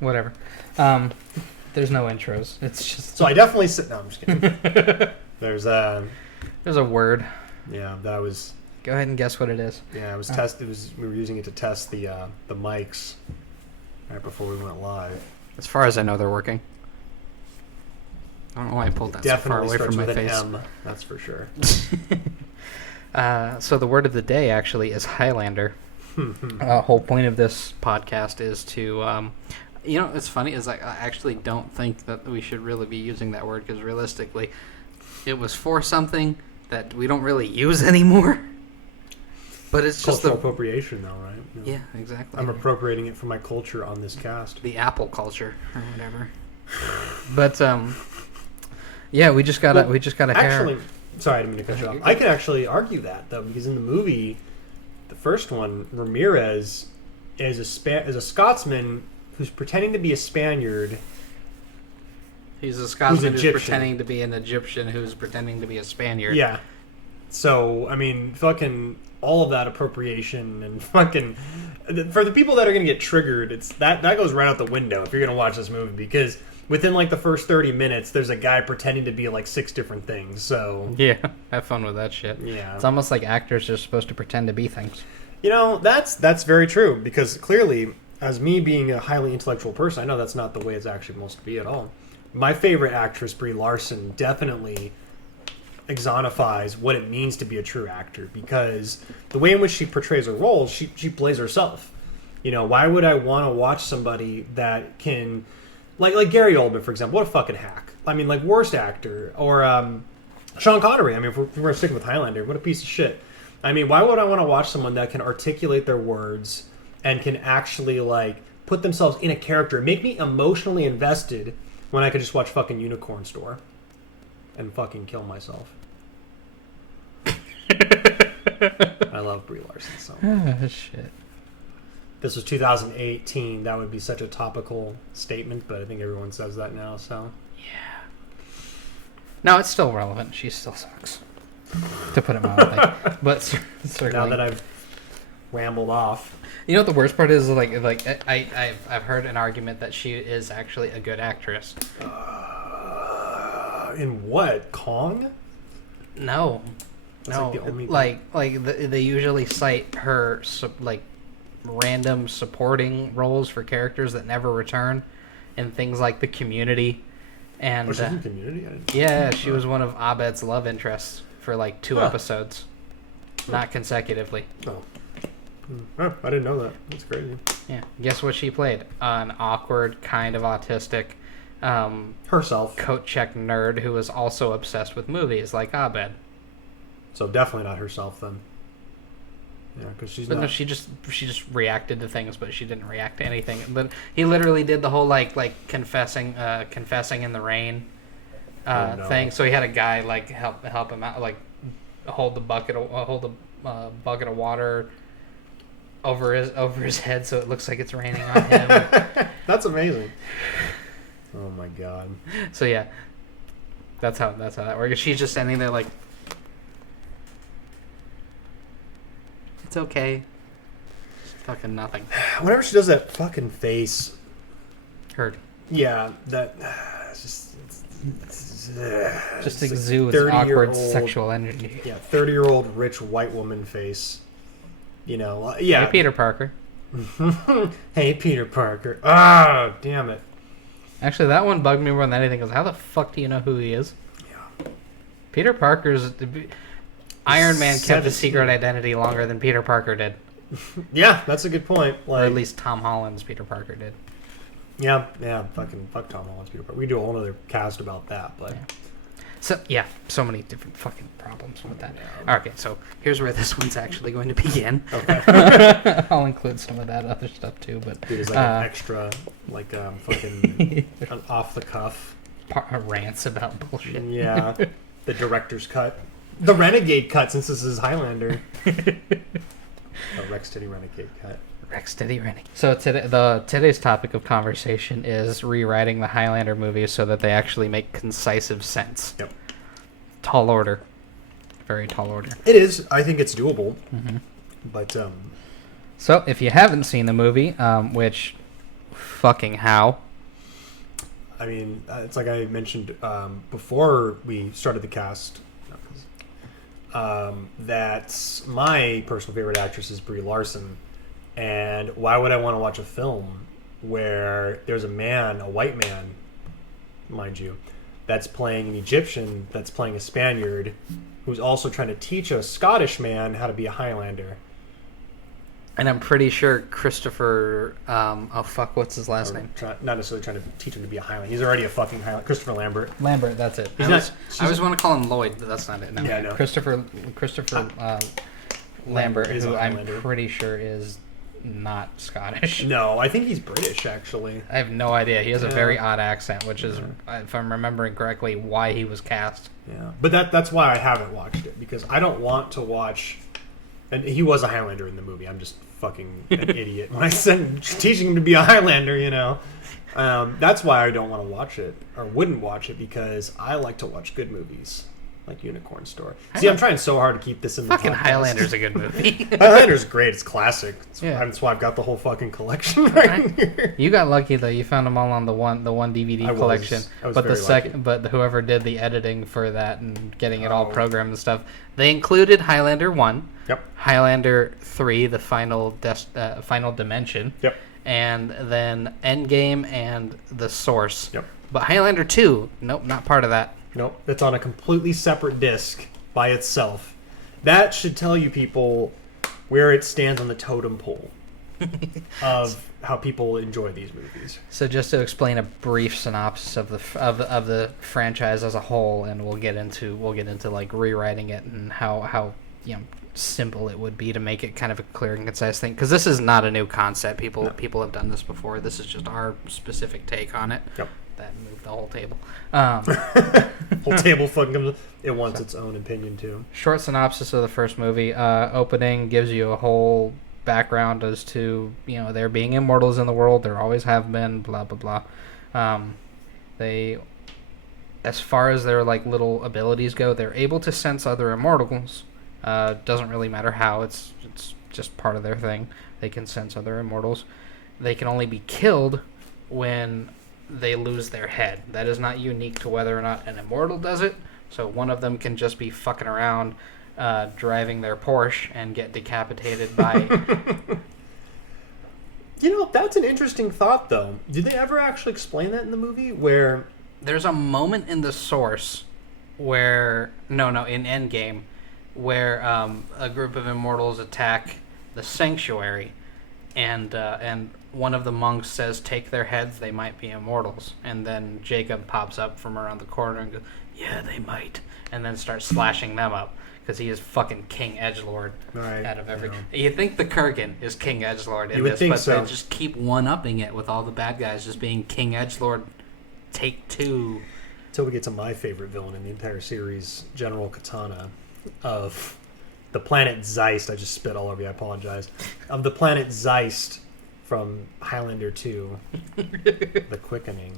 Whatever. There's no intros. It's just... So I definitely sit... No, I'm just kidding. There's a word. Yeah, that was... Go ahead and guess what it is. Yeah, it was we were using it to test the mics right before we went live. As far as I know, they're working. I don't know why I pulled that so far away from my face. M, that's for sure. So the word of the day actually is Highlander. Whole point of this podcast is to, it's funny is I actually don't think that we should really be using that word because realistically, it was for something that we don't really use anymore. But it's cultural appropriation, though, right? Yeah, exactly. I'm appropriating it for my culture on this cast. The Apple culture or whatever. But yeah, we just got a actually, sorry, I didn't mean to cut you off. I can actually argue that though, because in the movie, the first one, Ramirez is a Scotsman who's pretending to be a Spaniard. He's a Scotsman who's pretending to be an Egyptian who's pretending to be a Spaniard. Yeah. So I mean, fucking all of that appropriation and fucking for the people that are gonna get triggered, it's that goes right out the window if you're gonna watch this movie because. Within like the first 30 minutes, there's a guy pretending to be like 6 different things. So yeah, have fun with that shit. Yeah, it's almost like actors are supposed to pretend to be things. You know, that's very true because clearly, as me being a highly intellectual person, I know that's not the way it's actually supposed to be at all. My favorite actress, Brie Larson, definitely exonifies what it means to be a true actor because the way in which she portrays her roles, she plays herself. You know, why would I want to watch somebody that can... Like Gary Oldman, for example. What a fucking hack. I mean, like, worst actor. Or Sean Connery. I mean, if we're sticking with Highlander, what a piece of shit. I mean, why would I want to watch someone that can articulate their words and can actually, like, put themselves in a character, make me emotionally invested when I could just watch fucking Unicorn Store and fucking kill myself? I love Brie Larson so much. Oh, shit. This was 2018. That would be such a topical statement, but I think everyone says that now, so... Yeah. No, it's still relevant. She still sucks. To put it mildly. But certainly... Now that I've rambled off... You know what the worst part is? I've heard an argument that she is actually a good actress. In what? Kong? No. That's no. They usually cite her, random supporting roles for characters that never return in things like The Community and she's in Community? Yeah, she was one of Abed's love interests for like 2 episodes, not consecutively. I didn't know that. That's crazy. Yeah, guess what she played? An awkward, kind of autistic herself coat check nerd who was also obsessed with movies like Abed. So definitely not herself then. Yeah, because she's not. No, she just reacted to things, but she didn't react to anything. But he literally did the whole like confessing in the rain thing. So he had a guy like help him out, like hold the bucket of water over his head, so it looks like it's raining on him. That's amazing. Oh my god. So yeah, that's how that works. She's just standing there like. It's okay. Fucking nothing. Whenever she does that fucking face. Hurt. Yeah, that just exudes awkward sexual energy. Yeah, 30-year-old rich white woman face. You know, yeah. Hey, Peter Parker. Hey, Peter Parker. Ah, damn it. Actually, that one bugged me more than anything. Because how the fuck do you know who he is? Yeah. Peter Parker's... Iron Man kept his secret identity longer than Peter Parker did. Yeah, that's a good point. Or at least Tom Holland's Peter Parker did. Yeah, fuck Tom Holland's Peter Parker. We do a whole other cast about that, but... Yeah. So many different fucking problems with that. Yeah. Okay, so here's where this one's actually going to begin. Okay. I'll include some of that other stuff too, but... There's like an extra, like, fucking off-the-cuff... rants about bullshit. Yeah, the director's cut. The Renegade cut, since this is Highlander. Rex Titty Renegade cut. Rex Titty Renegade. So today's topic of conversation is rewriting the Highlander movies so that they actually make concisive sense. Yep. Tall order. Very tall order. It is. I think it's doable. Mm-hmm. But, So, if you haven't seen the movie, which fucking how. I mean, it's like I mentioned before we started the cast, that my personal favorite actress is Brie Larson. And why would I want to watch a film where there's a man, a white man, mind you, that's playing an Egyptian, that's playing a Spaniard, who's also trying to teach a Scottish man how to be a Highlander? And I'm pretty sure Christopher, what's his last name? Not necessarily trying to teach him to be a Highlander. He's already a fucking Highlander. Christopher Lambert. Lambert, that's it. I always want to call him Lloyd, but that's not it. No. Yeah, no. Christopher Lambert, is who a I'm Highlander. pretty sure is not Scottish. No, I think he's British, actually. I have no idea. He has a very odd accent, which is, if I'm remembering correctly, why he was cast. Yeah, but that's why I haven't watched it, because I don't want to watch... And he was a Highlander in the movie. I'm just fucking an idiot when I said teaching him to be a Highlander, you know. That's why I don't want to watch it, or wouldn't watch it, because I like to watch good movies, like Unicorn Store. See, I'm trying so hard to keep this in the Fucking podcast. Highlander's a good movie. Highlander's great. It's classic. Yeah. That's why I've got the whole fucking collection right here. You got lucky though. You found them all on the one DVD collection. I was but very the second, but whoever did the editing for that and getting it all programmed and stuff, they included Highlander 1, Yep. Highlander 3, the final dimension, Yep. and then Endgame and The Source. Yep. But Highlander 2, nope, not part of that. Nope. That's on a completely separate disc by itself. That should tell you people where it stands on the totem pole of how people enjoy these movies. So just to explain a brief synopsis of the franchise as a whole, and we'll get into like rewriting it and how simple it would be to make it kind of a clear and concise thing, because this is not a new concept. People have done this before. This is just our specific take on it. Yep. That moved the whole table. Whole table fucking comes. It wants its own opinion too. Short synopsis of the first movie. Opening gives you a whole background as to there being immortals in the world. There always have been. Blah blah blah. They, as far as their like little abilities go, they're able to sense other immortals. Doesn't really matter how. It's just part of their thing. They can sense other immortals. They can only be killed when they lose their head. That is not unique to whether or not an immortal does it. So one of them can just be fucking around driving their Porsche and get decapitated by... That's an interesting thought, though. Did they ever actually explain that in the movie? Where... There's a moment in The Source where... No, in Endgame, where a group of immortals attack the Sanctuary, and one of the monks says, take their heads, they might be immortals. And then Jacob pops up from around the corner and goes, yeah, they might. And then starts slashing them up, because he is fucking King Edgelord out of every... You think the Kurgan is King Edgelord in this, but they just keep one-upping it with all the bad guys just being King Edgelord take two. Until we get to my favorite villain in the entire series, General Katana of the planet Zeist. I just spit all over you, I apologize. Of the planet Zeist from Highlander 2, The Quickening.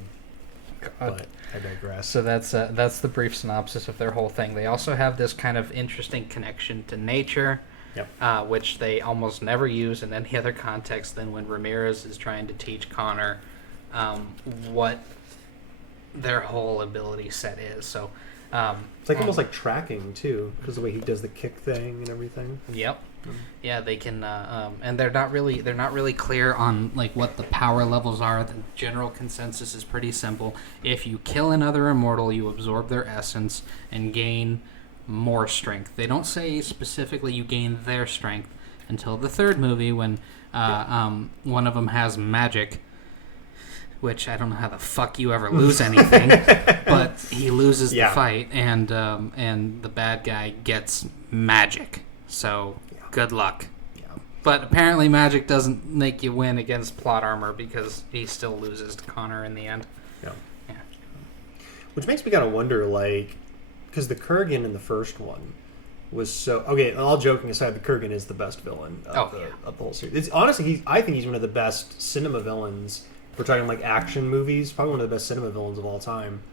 But I digress. So that's the brief synopsis of their whole thing. They also have this kind of interesting connection to nature, which they almost never use in any other context than when Ramirez is trying to teach Connor what their whole ability set is. So it's like almost like tracking too, because the way he does the kick thing and everything. Yep. Yeah, they can, and they're not really clear on like what the power levels are. The general consensus is pretty simple. If you kill another immortal, you absorb their essence and gain more strength. They don't say specifically you gain their strength until the third movie, when one of them has magic, which I don't know how the fuck you ever lose anything, but he loses the fight, and the bad guy gets magic. So good luck. Yeah. But apparently magic doesn't make you win against plot armor, because he still loses to Connor in the end. Yeah. Which makes me kind of wonder, like, because the Kurgan in the first one was so... Okay, all joking aside, the Kurgan is the best villain of the whole series. It's, honestly, I think he's one of the best cinema villains. If we're talking like action movies, probably one of the best cinema villains of all time.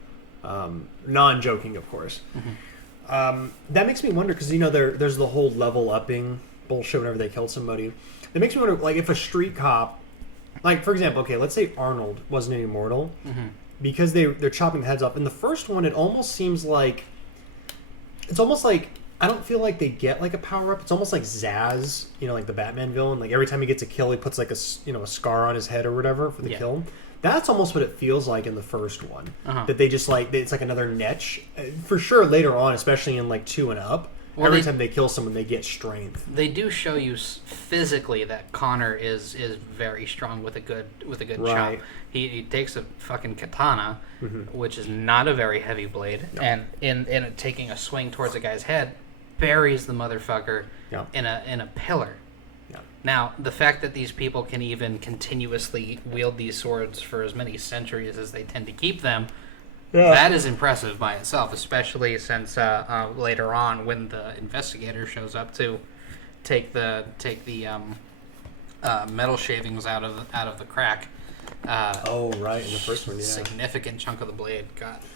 Non-joking, of course. Mm-hmm. That makes me wonder, because there's the whole level upping bullshit whenever they kill somebody. It makes me wonder, like, if a street cop Like, for example, okay, let's say Arnold wasn't an immortal. Mm-hmm. Because they're chopping the heads off. In the first one, it almost seems like... It's almost like... I don't feel like they get, like, a power-up. It's almost like Zaz, like the Batman villain. Like, every time he gets a kill, he puts, like, a scar on his head or whatever for the kill. That's almost what it feels like in the first one. That they just, like... It's like another niche. For sure, later on, especially in, like, 2 and up, every time they kill someone, they get strength. They do show you physically that Connor is very strong with a good chop. He takes a fucking katana, which is not a very heavy blade, and in taking a swing towards a guy's head, buries the motherfucker in a pillar. Now, the fact that these people can even continuously wield these swords for as many centuries as they tend to keep them, that is impressive by itself, especially since later on when the investigator shows up to take the metal shavings out of the crack. In the first one, significant chunk of the blade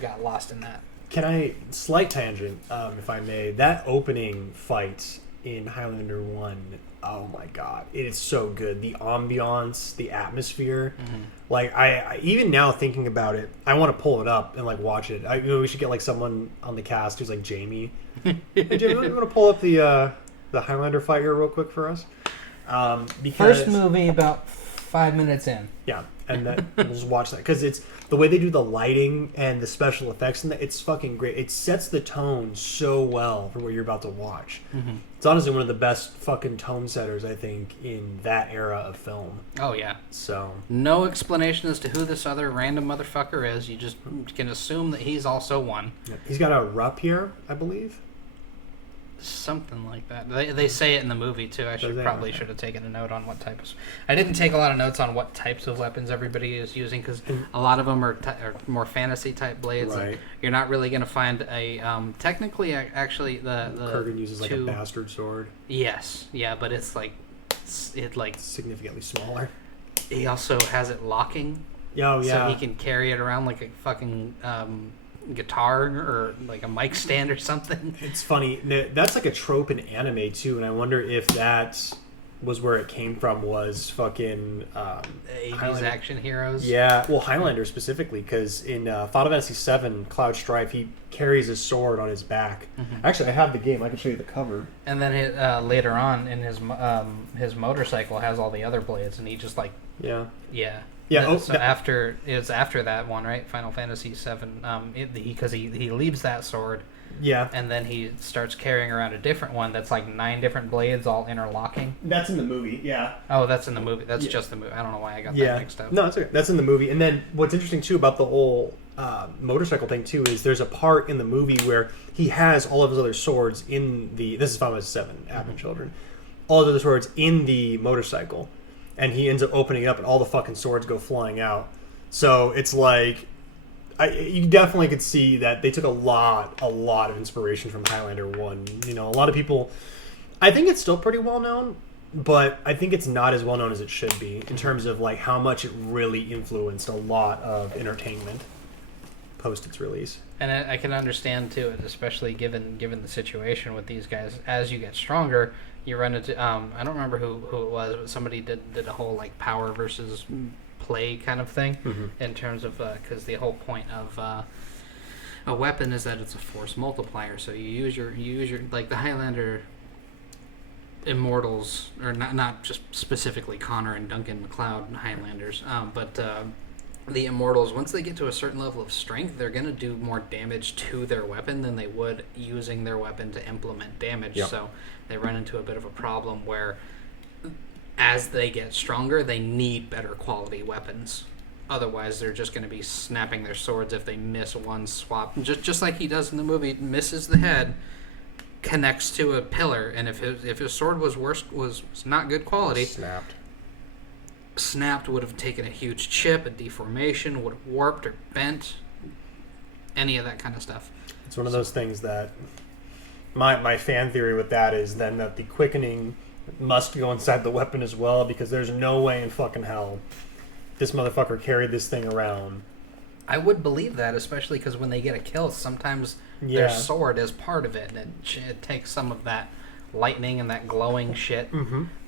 got lost in that. Can I slight tangent, if I may? That opening fight in Highlander 1, oh my god, it is so good. The ambiance, the atmosphere. Like, I even now thinking about it, I want to pull it up and like watch it. We should get like someone on the cast who's like Jamie. Hey, Jamie, you want to pull up the Highlander fight here real quick for us? Because first movie about 5 minutes in. Yeah, and we'll just watch that because it's the way they do the lighting and the special effects, and it's fucking great. It sets the tone so well for what you're about to watch. It's honestly one of the best fucking tone setters, I think, in that era of film. Oh yeah. So no explanation as to who this other random motherfucker is. You just can assume that he's also one. Yeah. He's got a rapier, I believe. Something like that. They say it in the movie too. I should have taken a note on what type of. I didn't take a lot of notes on what types of weapons everybody is using because a lot of them are more fantasy type blades. Right. You're not really going to find a technically actually the Kurgan uses like a bastard sword. Yes, yeah, but it's significantly smaller. He also has it locking. Oh yeah. So he can carry it around like a fucking. Guitar or like a mic stand or something. It's funny. That's like a trope in anime too, and I wonder if that was where it came from. Was fucking 80s action heroes. Yeah, well, Highlander specifically, because in Final Fantasy VII, Cloud Strife, he carries his sword on his back. Actually, I have the game. I can show you the cover. And then later on, in his motorcycle has all the other blades, and he just like yeah. Yeah. So after that one, right? Final Fantasy VII, because he leaves that sword. Yeah. And then he starts carrying around a different one that's like 9 different blades all interlocking. That's in the movie, yeah. Oh, that's in the movie. That's just the movie. I don't know why I got that mixed up. No, that's okay. That's in the movie. And then what's interesting too about the whole motorcycle thing too is there's a part in the movie where he has all of his other swords in the. This is Final Fantasy VII, Advent Children. All of the other swords in the motorcycle. And he ends up opening it up, and all the fucking swords go flying out. So it's like, you definitely could see that they took a lot of inspiration from Highlander 1. A lot of people, I think it's still pretty well known, but I think it's not as well known as it should be in terms of like how much it really influenced a lot of entertainment post its release. And I can understand too, especially given the situation with these guys. As you get stronger, you run into I don't remember who it was, but somebody did a whole like power versus play kind of thing in terms of because the whole point of a weapon is that it's a force multiplier. So you use your like the Highlander immortals, or not just specifically Connor and Duncan MacLeod Highlanders, but the immortals, once they get to a certain level of strength, they're going to do more damage to their weapon than they would using their weapon to implement damage. Yep. So they run into a bit of a problem where as they get stronger, they need better quality weapons. Otherwise, they're just going to be snapping their swords if they miss one swap. Just like he does in the movie, misses the head, connects to a pillar, and if his sword was not good quality, snapped, would have taken a huge chip, a deformation, would have warped or bent, any of that kind of stuff. It's one of those things that my fan theory with that is then that the quickening must go inside the weapon as well, because there's no way in fucking hell this motherfucker carried this thing around. I would believe that, especially because when they get a kill, sometimes their sword is part of it, and it takes some of that lightning and that glowing shit.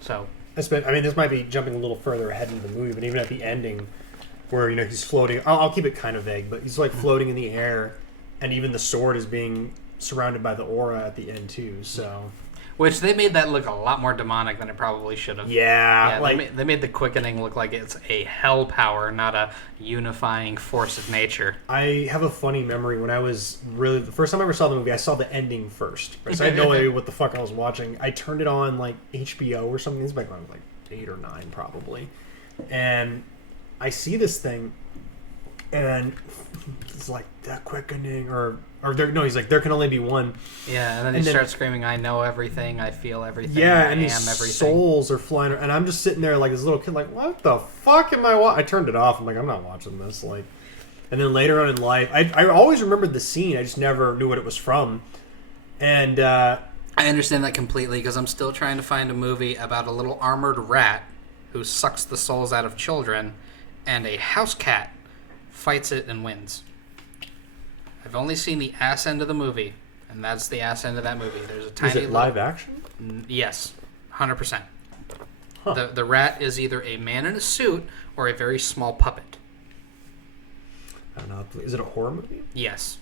So I mean, this might be jumping a little further ahead into the movie, but even at the ending, where he's floating. I'll keep it kind of vague, but he's like floating in the air, and even the sword is being surrounded by the aura at the end too. So, which they made that look a lot more demonic than it probably should have. Yeah, they made the quickening look like it's a hell power, not a unifying force of nature. I have a funny memory when I was the first time I ever saw the movie. I saw the ending first, right? So I had no idea what the fuck I was watching. I turned it on like HBO or something. This is back when I was like 8 or 9 probably, and I see this thing, and it's like that quickening, he's like, there can only be one. Yeah, and then he starts screaming, "I know everything, I feel everything, yeah, I and am these everything." Souls are flying, and I'm just sitting there like this little kid, like, what the fuck am I watching? I turned it off. I'm like, I'm not watching this. Like, and then later on in life, I always remembered the scene. I just never knew what it was from, and I understand that completely because I'm still trying to find a movie about a little armored rat who sucks the souls out of children, and a house cat fights it and wins. I've only seen the ass end of the movie, and that's the ass end of that movie. There's a tiny. Is it live action? Yes, 100%. Huh. The rat is either a man in a suit or a very small puppet. I don't know. Is it a horror movie? Yes.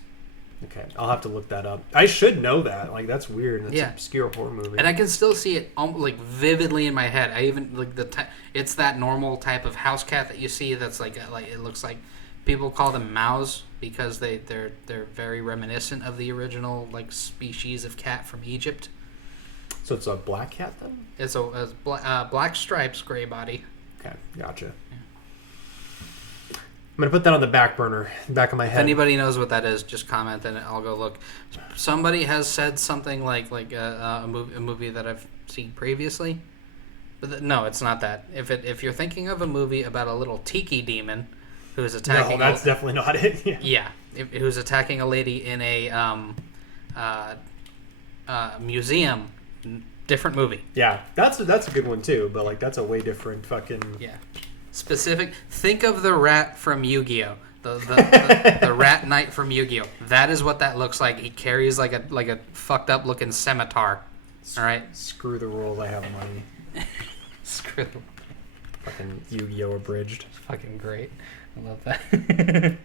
Okay, I'll have to look that up. I should know that. Like, that's weird. That's an obscure horror movie. And I can still see it like vividly in my head. I even like it's that normal type of house cat that you see. That's like it looks like people call them mouse because they're very reminiscent of the original like species of cat from Egypt. So it's a black cat then? It's black stripes, gray body. Okay, gotcha. I'm going to put that on the back burner, back of my head. If anybody knows what that is, just comment and I'll go look. Somebody has said something like a movie that I've seen previously. But no, it's not that. If you're thinking of a movie about a little tiki demon who's attacking... No, that's definitely not it. Yeah, who's attacking a lady in a museum, different movie. Yeah, that's a good one too, but like that's a way different fucking... Yeah. Specific. Think of the rat from Yu-Gi-Oh. The rat knight from Yu-Gi-Oh. That is what that looks like. He carries like a fucked up looking scimitar. All right. Screw the rules. I have money. Screw the. Fucking Yu-Gi-Oh abridged. It's fucking great. I love that.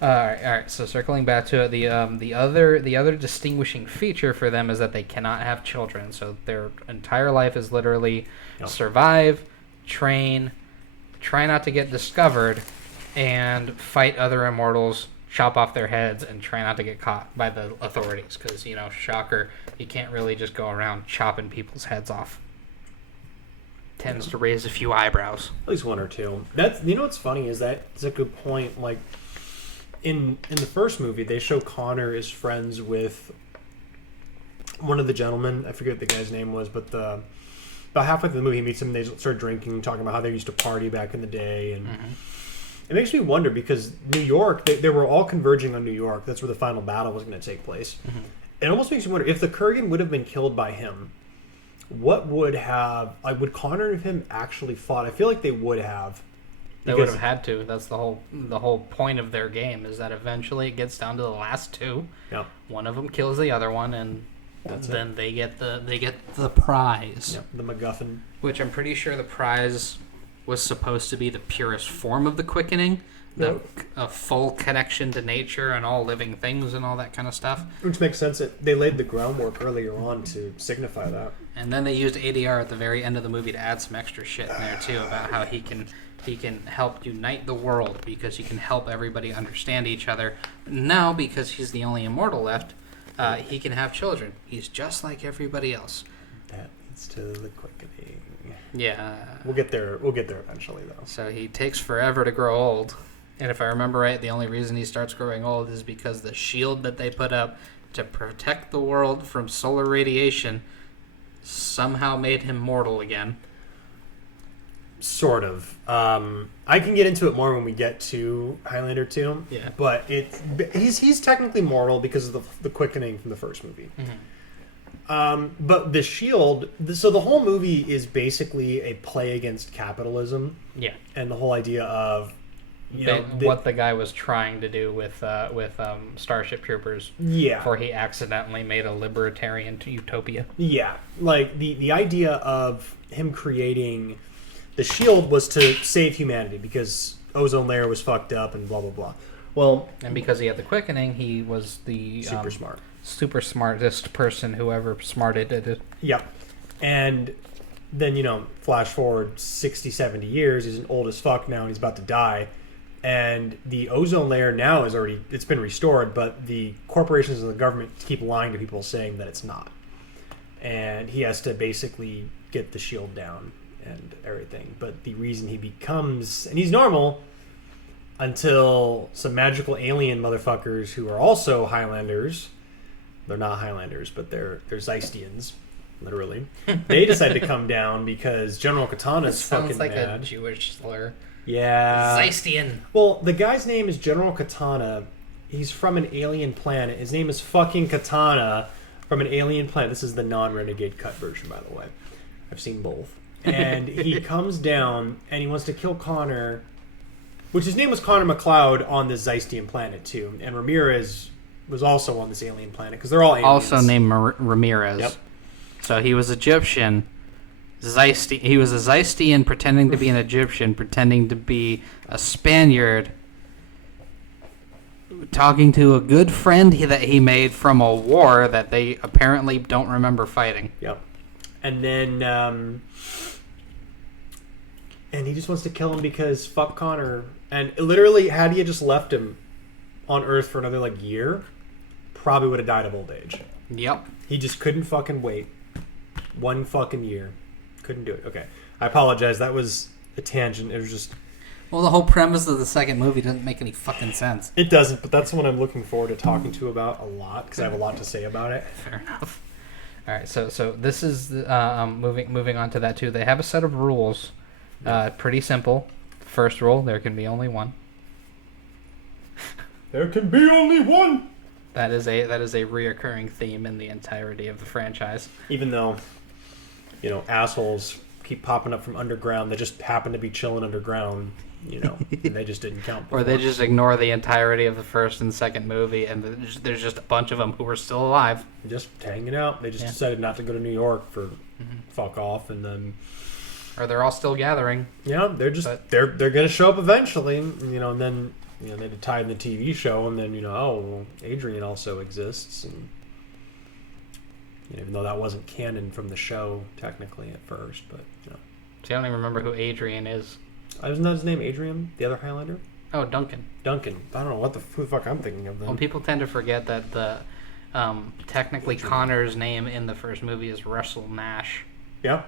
All right. So circling back to it, the other distinguishing feature for them is that they cannot have children. So their entire life is literally survive, train, try not to get discovered, and fight other immortals, chop off their heads, and try not to get caught by the authorities. Because, shocker, you can't really just go around chopping people's heads off. Tends to raise a few eyebrows. At least one or two. That's what's funny is that it's a good point. Like in the first movie, they show Connor is friends with one of the gentlemen. I forget what the guy's name was, but about halfway through the movie, he meets him. They start drinking, talking about how they used to party back in the day, and it makes me wonder because New York, they were all converging on New York. That's where the final battle was going to take place. It almost makes me wonder if the Kurgan would have been killed by him. What would Connor and him actually fought? I feel like they would have. They would have had to. That's the whole point of their game is that eventually it gets down to the last two. Yep. One of them kills the other one, and then it. they get the prize. Yep, the MacGuffin. Which I'm pretty sure the prize was supposed to be the purest form of the quickening, a full connection to nature and all living things and all that kind of stuff. Which makes sense. They laid the groundwork earlier on to signify that. And then they used ADR at the very end of the movie to add some extra shit in there too about how he can help unite the world because he can help everybody understand each other. Now, because he's the only immortal left, he can have children. He's just like everybody else. That leads to the quickening. Yeah. We'll get there eventually, though. So he takes forever to grow old. And if I remember right, the only reason he starts growing old is because the shield that they put up to protect the world from solar radiation somehow made him mortal again. Sort of. I can get into it more when we get to Highlander 2. Yeah. But he's technically mortal because of the quickening from the first movie. But the shield... So the whole movie is basically a play against capitalism. Yeah. And the whole idea of what the guy was trying to do with Starship Troopers. Yeah. Before he accidentally made a libertarian utopia. Yeah. Like, the idea of him creating the shield was to save humanity because ozone layer was fucked up and blah, blah, blah. Well... And because he had the quickening, he was the... super smart. Super smartest person who ever smarted it. Yep. And then, flash forward 60, 70 years, he's an old as fuck now and he's about to die. And the ozone layer now it's been restored, but the corporations and the government keep lying to people saying that it's not. And he has to basically get the shield down and everything. But the reason he becomes, and he's normal until some magical alien motherfuckers who are also Highlanders, they're not Highlanders, but they're Zeistians, literally. They decide to come down because General Katana's fucking mad. Sounds like a Jewish slur. Yeah. Zeistian. Well, the guy's name is General Katana. He's from an alien planet. His name is fucking Katana from an alien planet. This is the non-renegade cut version, by the way. I've seen both. And he comes down and he wants to kill Connor, which his name was Connor McLeod on this Zeistian planet too. And Ramirez was also on this alien planet because they're all aliens. Also named Ramirez. Yep. So he was Egyptian. He was a Zeistian pretending to be an Egyptian, pretending to be a Spaniard, talking to a good friend that he made from a war that they apparently don't remember fighting. Yep. And then, and he just wants to kill him because fuck Connor. And literally, had he just left him on Earth for another year, probably would have died of old age. Yep. He just couldn't fucking wait. 1 fucking year. Couldn't do it. Okay. I apologize. That was a tangent. It was just... Well, the whole premise of the second movie doesn't make any fucking sense. It doesn't, but that's what I'm looking forward to talking to about a lot, because I have a lot to say about it. Fair enough. All right, so this is moving on to that too. They have a set of rules, pretty simple. First rule: there can be only one. There can be only one. That is a reoccurring theme in the entirety of the franchise. Even though, assholes keep popping up from underground, they just happen to be chilling underground, and they just didn't count. Or they just ignore the entirety of the first and second movie, and there's just a bunch of them who are still alive. Just hanging out. They just decided not to go to New York for fuck off, and then... Or they're all still gathering. Yeah, they're just... They're going to show up eventually, and then... they had to tie in the TV show, and then, Adrian also exists, and... even though that wasn't canon from the show, technically, at first, but, See, I don't even remember who Adrian is. Isn't that his name, Adrian? The other Highlander? Oh, Duncan. Duncan. I don't know who the fuck I'm thinking of then. Well, people tend to forget that the technically Adrian. Connor's name in the first movie is Russell Nash. Yeah.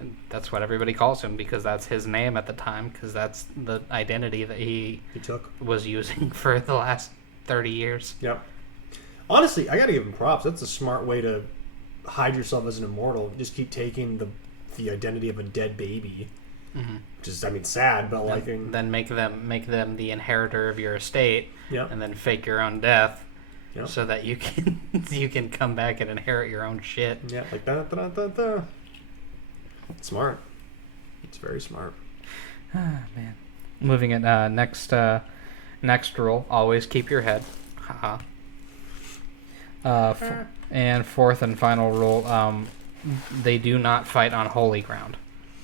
And that's what everybody calls him because that's his name at the time, because that's the identity that he was using for the last 30 years. Yep. Honestly, I gotta give him props. That's a smart way to hide yourself as an immortal. Just keep taking the identity of a dead baby. Mm-hmm. Which is, sad, but then make them the inheritor of your estate. Yeah. And then fake your own death. Yeah. So that you can come back and inherit your own shit. Yeah, like that. Smart. It's very smart. Ah, man. Moving it. Next rule: always keep your head. Haha. And fourth and final rule: they do not fight on holy ground,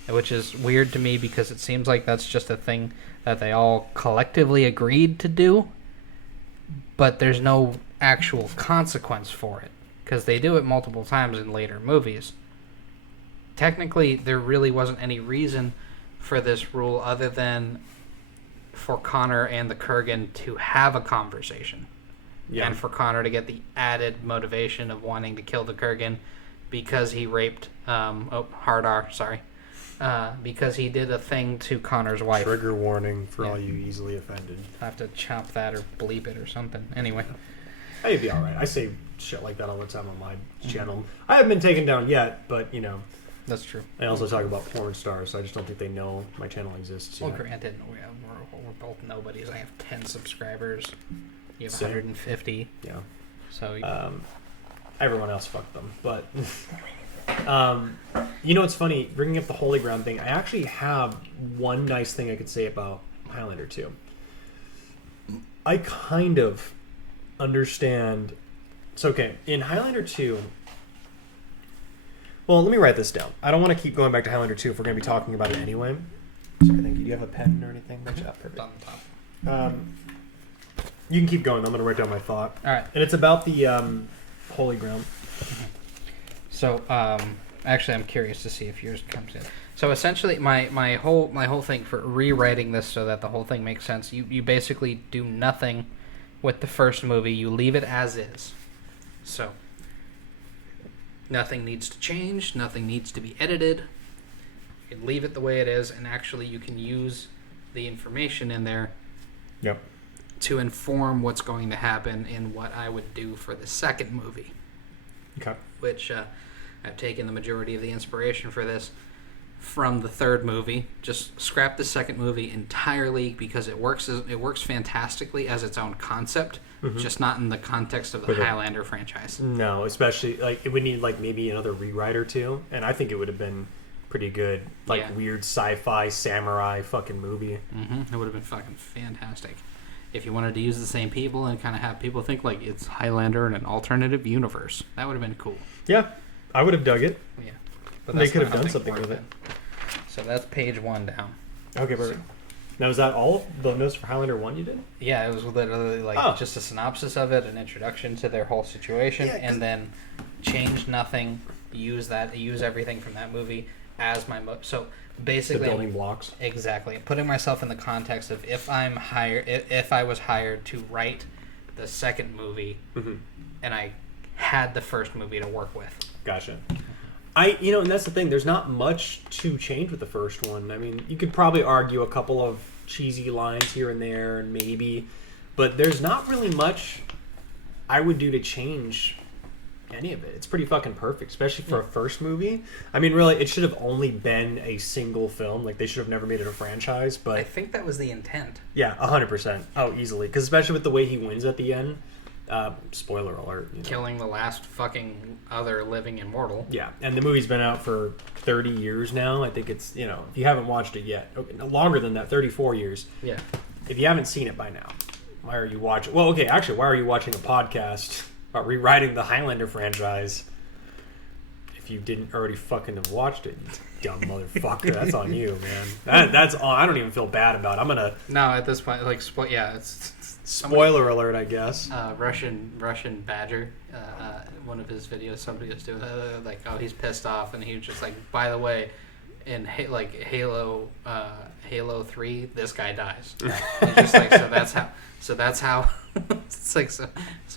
which is weird to me because it seems like that's just a thing that they all collectively agreed to do, but there's no actual consequence for it because they do it multiple times in later movies. Technically, there really wasn't any reason for this rule other than for Connor and the Kurgan to have a conversation. Yeah. And for Connor to get the added motivation of wanting to kill the Kurgan because he raped Hardar, because he did a thing to Connor's wife. Trigger warning for all you easily offended. I have to chop that or bleep it or something. Anyway. I'd be alright. I say shit like that all the time on my channel. I haven't been taken down yet, but, That's true. I also talk about porn stars, so I just don't think they know my channel exists. Well, granted, we're both nobodies. I have 10 subscribers. You have 150. Yeah. So everyone else fucked them. But it's funny, bringing up the holy ground thing, I actually have one nice thing I could say about Highlander 2. I kind of understand. So, okay, in Highlander 2... Well, let me write this down. I don't want to keep going back to Highlander 2 if we're going to be talking about it anyway. Sorry, thank you. Do you have a pen or anything? Perfect. On the top. You can keep going. I'm going to write down my thought. All right. And it's about the Holy Grail. So, actually, I'm curious to see if yours comes in. So, essentially, my whole thing for rewriting this so that the whole thing makes sense, you basically do nothing with the first movie. You leave it as is. So, nothing needs to change. Nothing needs to be edited. You can leave it the way it is, and actually, you can use the information in there. Yep. To inform what's going to happen in what I would do for the second movie. Okay. Which I've taken the majority of the inspiration for this from the third movie. Just scrap the second movie entirely because it works fantastically as its own concept, just not in the context of the Highlander franchise. No, especially like it would need like maybe another rewrite or two, and I think it would have been pretty good, weird sci-fi samurai fucking movie. It would have been fucking fantastic. If you wanted to use the same people and kind of have people think like it's Highlander in an alternative universe, that would have been cool. Yeah, I would have dug it. Yeah, but they could have done something with it. So that's page 1 down. Okay, perfect. Now, is that all the notes for Highlander 1 you did? Yeah, it was literally just a synopsis of it, an introduction to their whole situation, and then change nothing, use everything from that movie as my... So basically... The building blocks. Exactly. Putting myself in the context of if I was hired to write the second movie, and I had the first movie to work with. Gotcha. And that's the thing. There's not much to change with the first one. I mean, you could probably argue a couple of cheesy lines here and there, and maybe, but there's not really much I would do to change any of it. It's pretty fucking perfect, especially for a first movie. I mean, really, it should have only been a single film. Like, they should have never made it a franchise, but... I think that was the intent. Yeah, 100%. Oh, easily. Because especially with the way he wins at the end... spoiler alert. Killing the last fucking other living immortal. Yeah, and the movie's been out for 30 years now. I think it's, if you haven't watched it yet, okay, longer than that, 34 years. Yeah. If you haven't seen it by now, why are you watching... Well, okay, actually, why are you watching a podcast about rewriting the Highlander franchise if you didn't already fucking have watched it, you dumb motherfucker? That's on you, man. That's all. I don't even feel bad about it. I'm gonna... No, at this point, it's... Spoiler alert, I guess. Russian Badger, one of his videos, somebody was doing he's pissed off, and he was just like, by the way, in Halo 3, this guy dies. And just like, so that's how. It's like, so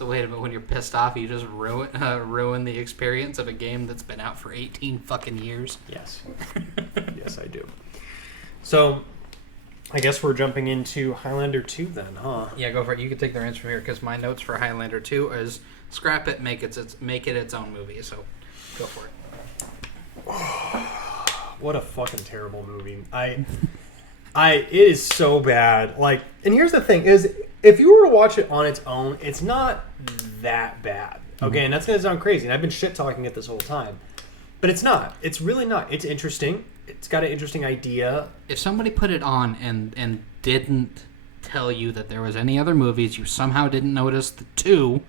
wait a minute, when you're pissed off, you just ruin the experience of a game that's been out for 18 fucking years. Yes. Yes, I do. So, I guess we're jumping into Highlander 2 then, huh? Yeah, go for it. You can take the reins from here because my notes for Highlander 2 is scrap it, make it its own movie. So, go for it. What a fucking terrible movie. It is so bad. Like, and here's the thing: is if you were to watch it on its own, it's not that bad. Okay, and that's gonna sound crazy. And I've been shit talking it this whole time, but it's not. It's really not. It's interesting. It's got an interesting idea. If somebody put it on and didn't tell you that there was any other movies, you somehow didn't notice the 2,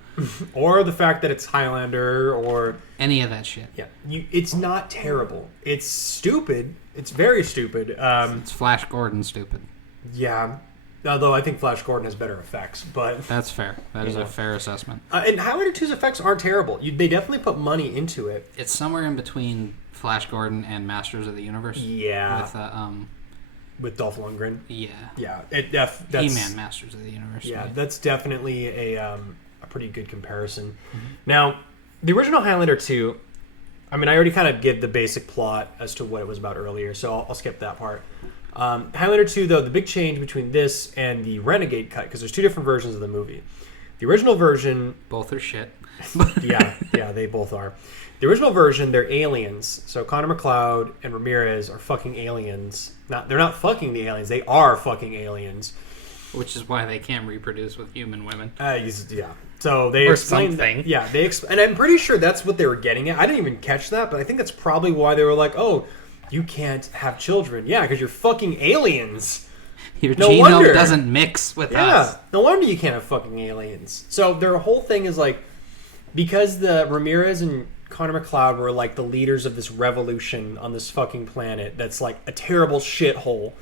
or the fact that it's Highlander, or any of that shit. Yeah, it's not terrible. It's stupid. It's very stupid. It's Flash Gordon stupid. Yeah, although I think Flash Gordon has better effects, but that's fair. That is a fair assessment. And Highlander 2's effects aren't terrible. They definitely put money into it. It's somewhere in between Flash Gordon and Masters of the Universe. Yeah. With Dolph Lundgren. Yeah. Yeah. That's He-Man Masters of the Universe. Yeah, right? That's definitely a pretty good comparison. Mm-hmm. Now, the original Highlander 2, I mean, I already kind of gave the basic plot as to what it was about earlier, so I'll skip that part. Highlander 2, though, the big change between this and the Renegade cut, because there's two different versions of the movie. The original version... Both are shit. yeah, they both are. The original version, they're aliens. So Connor McLeod and Ramirez are fucking aliens. They're not fucking the aliens. They are fucking aliens. Which is why they can't reproduce with human women. Yeah. So they explained something. Yeah, and I'm pretty sure that's what they were getting at. I didn't even catch that, but I think that's probably why they were like, "Oh, you can't have children." Yeah, because you're fucking aliens. Your No genome wonder. doesn't mix with Yeah, us. no wonder you can't have fucking aliens. So their whole thing is like, because the Ramirez and Connor McLeod were like the leaders of this revolution on this fucking planet that's like a terrible shithole.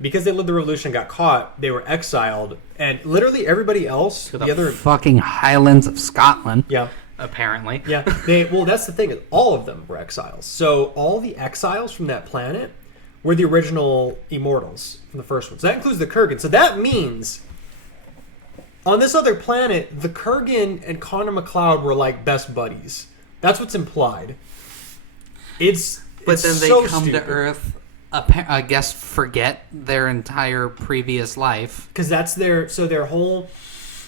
Because they lived the revolution, got caught, they were exiled, and literally everybody else, To the the other, fucking Highlands of Scotland. yeah, Apparently. yeah, well, that's the thing, all of them were exiles. So all the exiles from that planet were the original immortals from the first one. So that includes the Kurgan. So that means on this other planet, the Kurgan and Connor McLeod were like best buddies. That's what's implied. But then they so come stupid. to Earth, I guess, forget their entire previous life. Because that's their whole,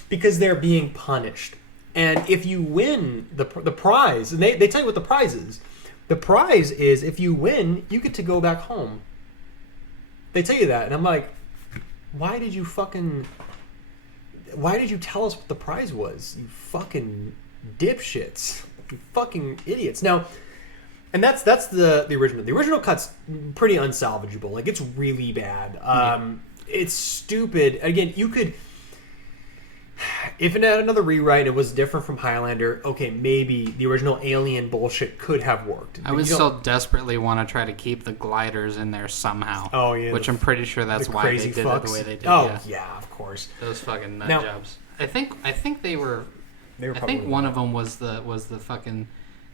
because they're being punished. And if you win the prize, and they tell you what the prize is. The prize is, if you win, you get to go back home. They tell you that, and I'm like, why did you tell us what the prize was? You fucking dipshits. You fucking idiots. Now, and that's the original. The original cut's pretty unsalvageable. Like, it's really bad. It's stupid. Again, you could, if it had another rewrite, it was different from Highlander, okay, maybe the original alien bullshit could have worked. I would still desperately want to try to keep the gliders in there somehow. Oh, yeah. Which I'm pretty sure that's the why they crazy did fucks. it the way they did. Oh, yeah, of course. Those fucking nut Now- jobs. I think they were. They were I probably think one of them was the fucking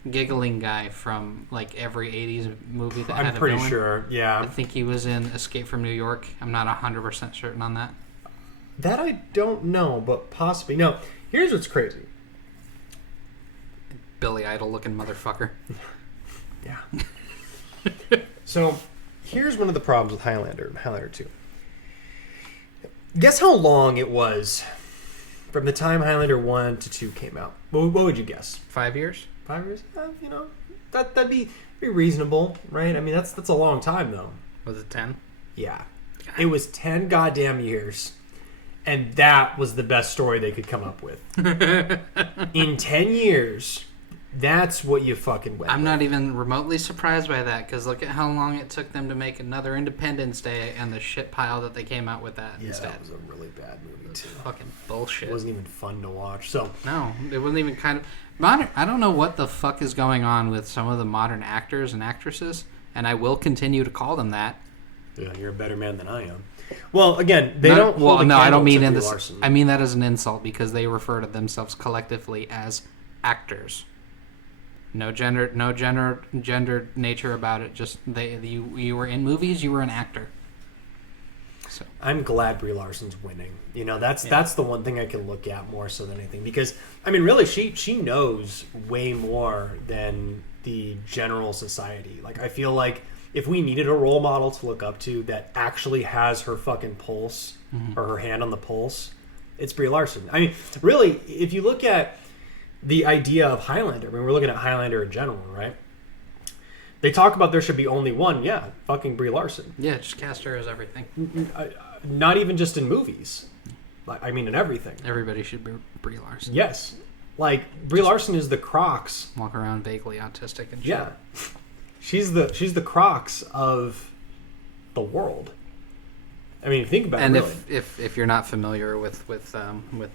giggling guy from like every '80s movie that had I'm a pretty villain. sure, yeah. I think he was in Escape from New York. I'm not 100% certain on that. That I don't know, but possibly. No, here's what's crazy. Billy Idol looking motherfucker. Yeah. So, here's one of the problems with Highlander 2. Guess how long it was from the time Highlander 1 to 2 came out? What would you guess? 5 years? 5 years? That'd be reasonable, right? I mean, that's a long time, though. Was it 10? Yeah. It was 10 goddamn years. And that was the best story they could come up with. In 10 years, that's what you fucking went I'm with. not even remotely surprised by that, because look at how long it took them to make another Independence Day and the shit pile that they came out with that Yeah, instead. that was a really bad movie, too. Fucking bullshit. It wasn't even fun to watch. So, No, it wasn't even kind of modern. I don't know what the fuck is going on with some of the modern actors and actresses, and I will continue to call them that. yeah, you're a better man than I am. Well, again, they Not- don't. Well, hold a no, I candle don't mean to in Brie this. Larson. I mean that as an insult because they refer to themselves collectively as actors. No gendered nature about it. Just you were in movies. You were an actor. So I'm glad Brie Larson's winning. That's the one thing I can look at more so than anything, because I mean, really, she knows way more than the general society. Like, I feel like if we needed a role model to look up to that actually has her fucking pulse or her hand on the pulse, it's Brie Larson. I mean, really, if you look at the idea of Highlander, I mean, we're looking at Highlander in general, right? They talk about there should be only one, fucking Brie Larson. yeah, just cast her as everything. Not even just in movies. I mean, in everything. Everybody should be Brie Larson. Yes. Like, Brie Larson is the Crocs. Walk around vaguely autistic and shit. Yeah. She's the Crocs of the world. I mean, think about And it, really. if you're not familiar with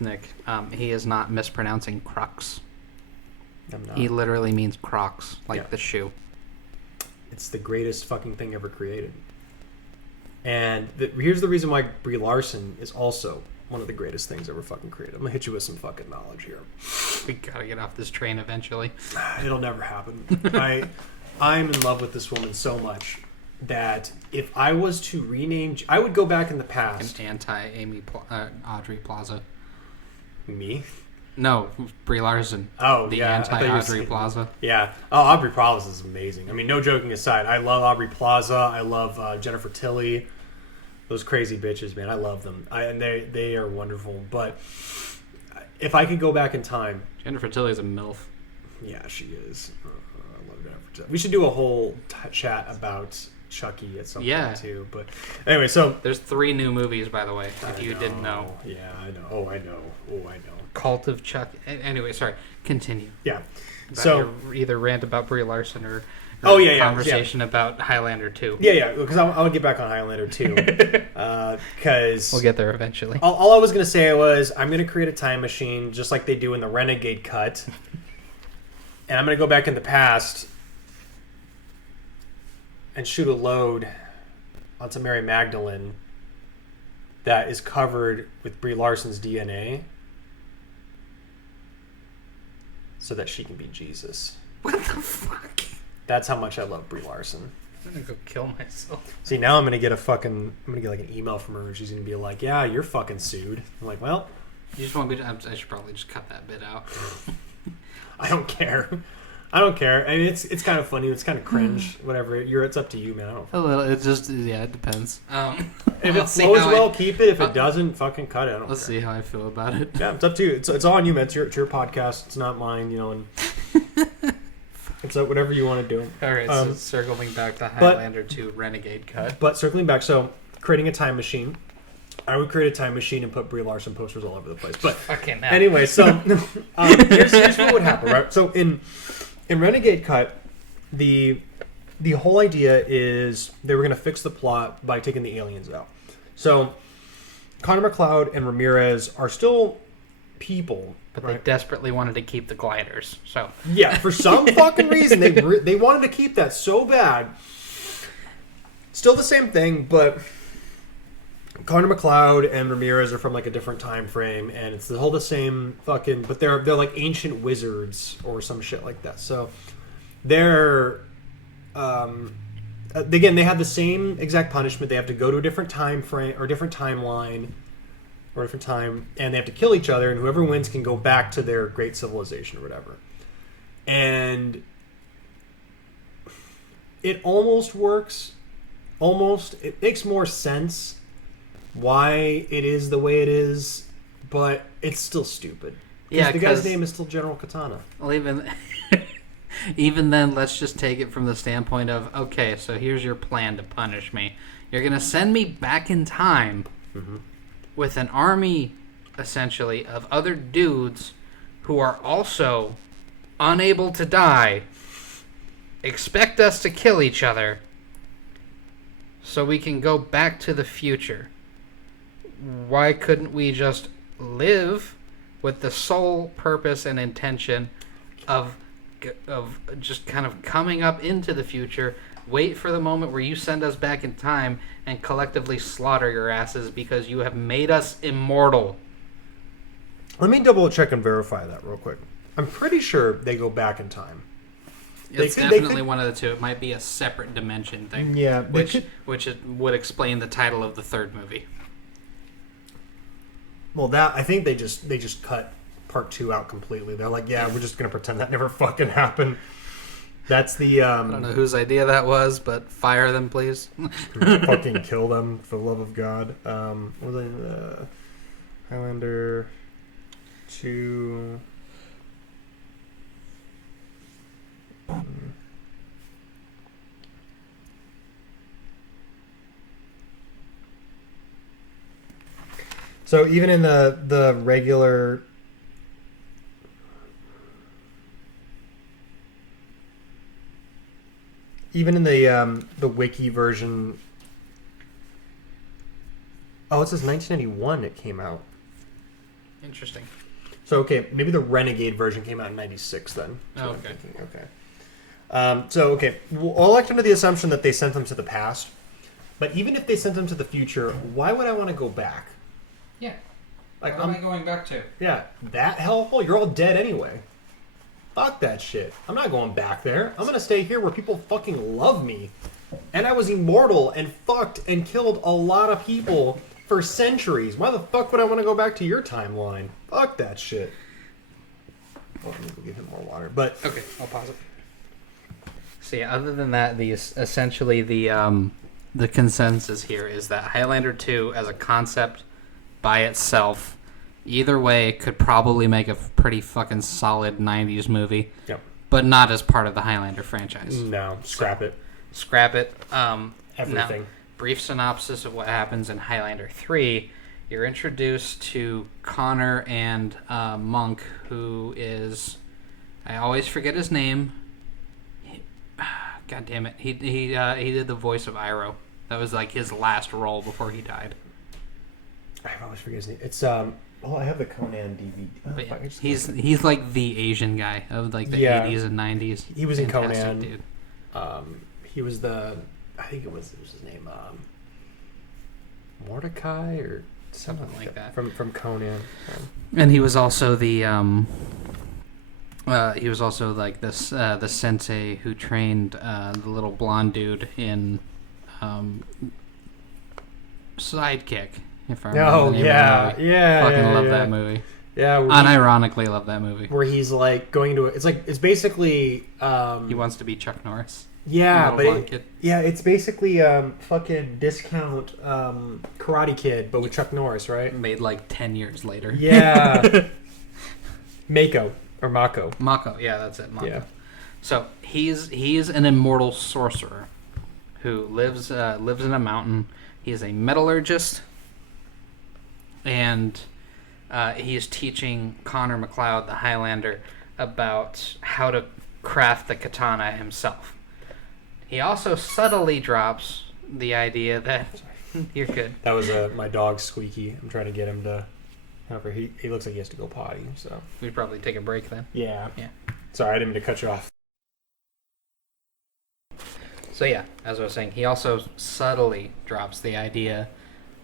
Nick, he is not mispronouncing Crocs. I'm not. He literally means Crocs, like Yeah. the shoe. It's the greatest fucking thing ever created. And here's the reason why Brie Larson is also one of the greatest things ever fucking created. I'm gonna hit you with some fucking knowledge here. We gotta get off this train eventually. It'll never happen. I'm in love with this woman so much that if I was to rename, I would go back in the past. An anti-Amy Audrey Plaza. Me? No, Brie Larson. Oh, The yeah. I thought you were anti-Audrey saying- Plaza. Yeah. Oh, Aubrey Plaza is amazing. I mean, no joking aside, I love Aubrey Plaza. I love Jennifer Tilly. Those crazy bitches, man. I love them. And they are wonderful. But if I could go back in time, Jennifer Tilly's a MILF. yeah, she is. I love Jennifer Tilly. We should do a whole chat about Chucky at some point too. But anyway, so There's 3 new movies, by the way, if you didn't know. Yeah, I know. Oh, I know. Cult of Chuck. Anyway, sorry. Continue. Yeah. About So your either rant about Brie Larson or conversation about Highlander 2. Yeah, because I want to get back on Highlander 2. Because we'll get there eventually. All I was going to say was I'm going to create a time machine just like they do in the Renegade cut. And I'm going to go back in the past and shoot a load onto Mary Magdalene that is covered with Brie Larson's DNA so that she can be Jesus. What the fuck? That's how much I love Brie Larson. I'm gonna go kill myself. See, now I'm gonna get like an email from her and she's gonna be like, yeah, you're fucking sued. I'm like, well, you just want me to, I should probably just cut that bit out. I don't care. I mean, it's kind of funny. It's kind of cringe. Whatever. It's up to you, man. I don't. A little. It depends. If it flows well, keep it. If it doesn't, fucking cut it. I don't Let's care. see how I feel about it. Yeah, it's up to you. It's all on you, man. It's your podcast. It's not mine. And it's whatever you want to do. All right. So circling back to Highlander 2 Renegade cut. But circling back, so creating a time machine. I would create a time machine and put Brie Larson posters all over the place. But anyway, so here's what would happen, right? So in Renegade Cut, the whole idea is they were going to fix the plot by taking the aliens out. So Connor McLeod and Ramirez are still people, but right? they desperately wanted to keep the gliders. So yeah, for some fucking reason they wanted to keep that so bad. Still the same thing, but Connor McLeod and Ramirez are from like a different time frame, and it's the same fucking. But they're like ancient wizards or some shit like that. So they're again they have the same exact punishment. They have to go to a different time frame or different timeline or different time, and they have to kill each other. And whoever wins can go back to their great civilization or whatever. And it almost works. It makes more sense why it is the way it is, but it's still stupid. Yeah, the guy's name is still General Katana. Well, even then, let's just take it from the standpoint of, okay, so here's your plan to punish me. You're going to send me back in time with an army, essentially, of other dudes who are also unable to die, expect us to kill each other, so we can go back to the future. Why couldn't we just live with the sole purpose and intention of just kind of coming up into the future, wait for the moment where you send us back in time and collectively slaughter your asses because you have made us immortal? Let me double check and verify that real quick. I'm pretty sure they go back in time. It's definitely one of the two. It might be a separate dimension thing. Yeah, which would explain the title of the third movie. Well, that I think they just cut part 2 out completely. They're like, yeah, we're just gonna pretend that never fucking happened. That's the I don't know whose idea that was, but fire them, please. Fucking kill them for the love of God. What was I? Highlander 2. So even in the regular, even in the wiki version, it says 1991 it came out. Interesting. So okay, maybe the Renegade version came out in 96 then. So okay. I'll act under the assumption that they sent them to the past. But even if they sent them to the future, why would I want to go back? Yeah. Like, what am I going back to? Yeah, that hellhole? You're all dead anyway. Fuck that shit. I'm not going back there. I'm going to stay here where people fucking love me. And I was immortal and fucked and killed a lot of people for centuries. Why the fuck would I want to go back to your timeline? Fuck that shit. Well, let me go give him more water. But okay, I'll pause it. So yeah, other than that, essentially the consensus here is that Highlander 2 as a concept by itself, either way, could probably make a pretty fucking solid 90s movie. Yep. But not as part of the Highlander franchise. No, scrap it. Scrap it. Everything. Now, brief synopsis of what happens in Highlander 3. You're introduced to Connor and Monk, who is... I always forget his name. God damn it. He did the voice of Iroh. That was like his last role before he died. I always forget his name. It's I have the Conan DVD. But yeah, he's like the Asian guy of like the 80s and 90s. He was Fantastic in Conan. Dude. He was I think it was his name, Mordecai or something like that from Conan. And he was also the like this the sensei who trained the little blonde dude in Sidekick. If I remember the name of the movie. Fucking love that movie. Yeah, unironically love that movie. Where he's like going to it's basically he wants to be Chuck Norris. Yeah, but it's basically fucking discount Karate Kid, but with Chuck Norris, right? Made like 10 years later. Yeah. Mako. Mako, yeah, that's it. Mako. Yeah. So he's an immortal sorcerer who lives in a mountain. He is a metallurgist, and he is teaching Connor MacLeod, the Highlander, about how to craft the katana himself. He also subtly drops the idea that you're good. That was my dog Squeaky. I'm trying to get him to. However, he looks like he has to go potty. So we'd probably take a break then. Yeah. Yeah. Sorry, I didn't mean to cut you off. So yeah, as I was saying, he also subtly drops the idea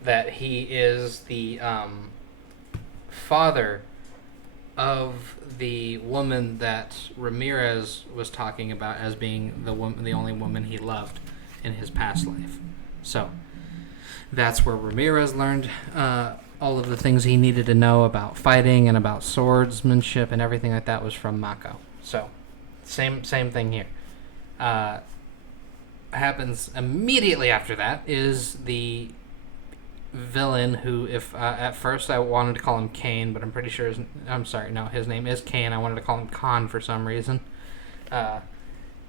that he is the father of the woman that Ramirez was talking about as being the only woman he loved in his past life. So that's where Ramirez learned all of the things he needed to know about fighting and about swordsmanship and everything like that was from Mako. So same thing here. Happens immediately after that is the villain who, if at first I wanted to call him Kane, but I'm pretty sure his name is Kane. I wanted to call him Khan for some reason. Then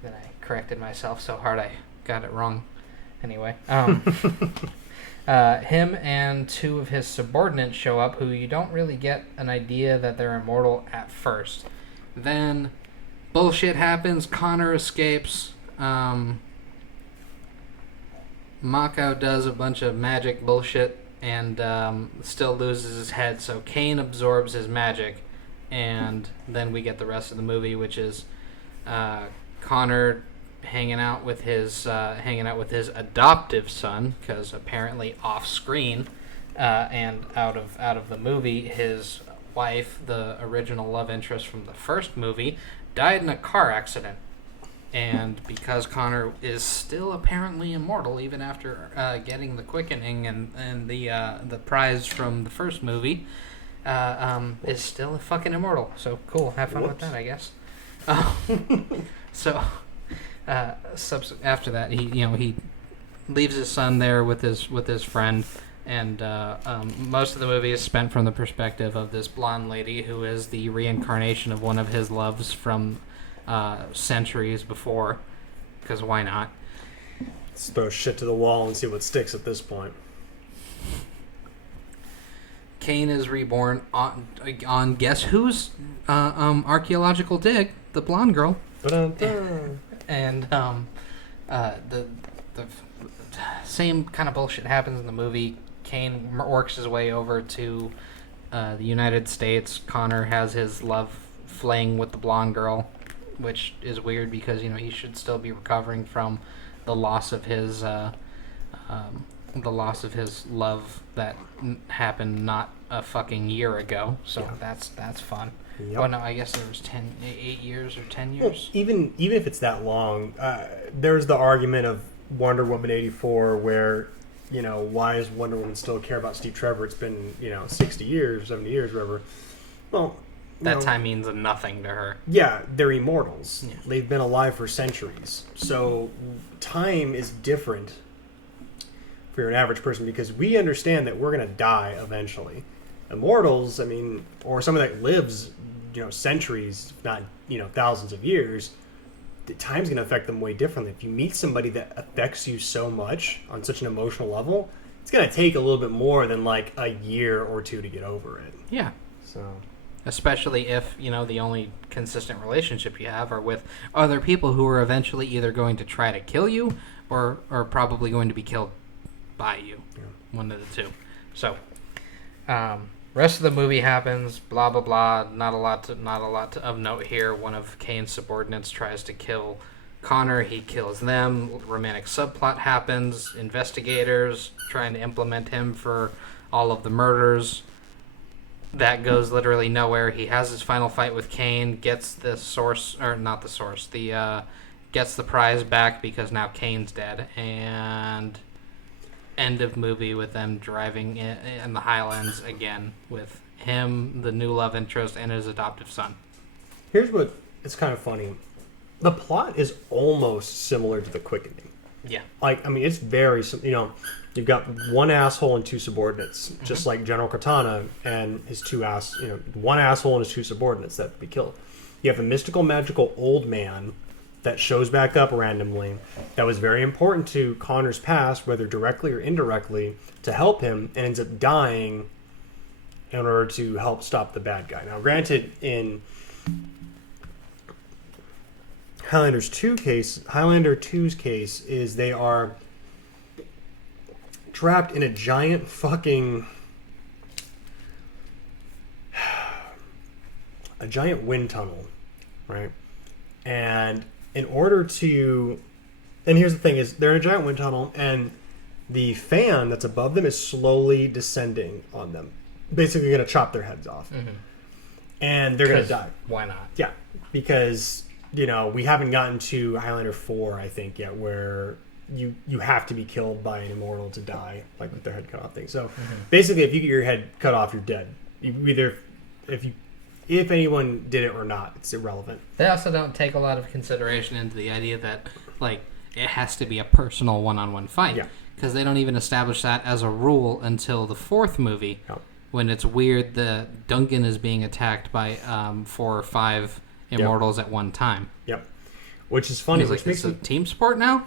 I corrected myself so hard I got it wrong. Anyway, him and two of his subordinates show up who you don't really get an idea that they're immortal at first. Then bullshit happens. Connor escapes. Mako does a bunch of magic bullshit and still loses his head, so Kane absorbs his magic, and then we get the rest of the movie, which is Connor hanging out with his adoptive son, because apparently off screen and out of the movie, his wife, the original love interest from the first movie, died in a car accident. And because Connor is still apparently immortal, even after getting the quickening and the prize from the first movie, is still fucking immortal. So cool, have fun with that, I guess. So after that, he leaves his son there with his friend, and most of the movie is spent from the perspective of this blonde lady who is the reincarnation of one of his loves from centuries before, because why not? Let's throw shit to the wall and see what sticks at this point. Kane is reborn on guess whose archaeological dig? The blonde girl. And the same kind of bullshit happens in the movie. Kane works his way over to the United States. Connor has his love fling with the blonde girl, which is weird because he should still be recovering from the loss of his love that happened not a fucking year ago. So yeah. That's fun. Yep. Well, no, I guess there was 8 years or 10 years. Well, even if it's that long, there's the argument of Wonder Woman 84 where, why does Wonder Woman still care about Steve Trevor? It's been, 60 years, 70 years, whatever. Well, that time means nothing to her. Yeah, they're immortals. Yeah. They've been alive for centuries. So time is different for an average person because we understand that we're going to die eventually. Immortals, or someone that lives, centuries, if not, thousands of years, the time's going to affect them way differently. If you meet somebody that affects you so much on such an emotional level, it's going to take a little bit more than like a year or two to get over it. Yeah. So... especially if the only consistent relationship you have are with other people who are eventually either going to try to kill you or are probably going to be killed by you. Yeah. One of the two. So, rest of the movie happens. Blah blah blah. Not a lot of note here. One of Kane's subordinates tries to kill Connor. He kills them. Romantic subplot happens. Investigators trying to implement him for all of the murders. That goes literally nowhere. He has his final fight with Kane. Gets the source, or not the source. Gets the prize back because now Kane's dead. And end of movie with them driving in the Highlands again with him, the new love interest, and his adoptive son. Here's what it's kind of funny. The plot is almost similar to The Quickening. Yeah. It's very, you've got one asshole and two subordinates, just like General Katana and his one asshole and his two subordinates that be killed. You have a mystical, magical old man that shows back up randomly that was very important to Connor's past, whether directly or indirectly, to help him, and ends up dying in order to help stop the bad guy. Now, granted, in Highlander 2's case is they are trapped in a giant fucking wind tunnel, right? And in order to, and here's the thing is they're in a giant wind tunnel and the fan that's above them is slowly descending on them, basically going to chop their heads off. Mm-hmm. And they're going to die. Why not? Yeah, because we haven't gotten to Highlander 4, I think, yet, where you have to be killed by an immortal to die, like with their head cut off thing. So basically, if you get your head cut off, you're dead. If anyone did it or not, it's irrelevant. They also don't take a lot of consideration into the idea that it has to be a personal one-on-one fight. Yeah. Because they don't even establish that as a rule until the fourth movie, when it's weird that Duncan is being attacked by 4 or 5 immortals at one time. Yep. Which is funny. Which makes it's a team sport now?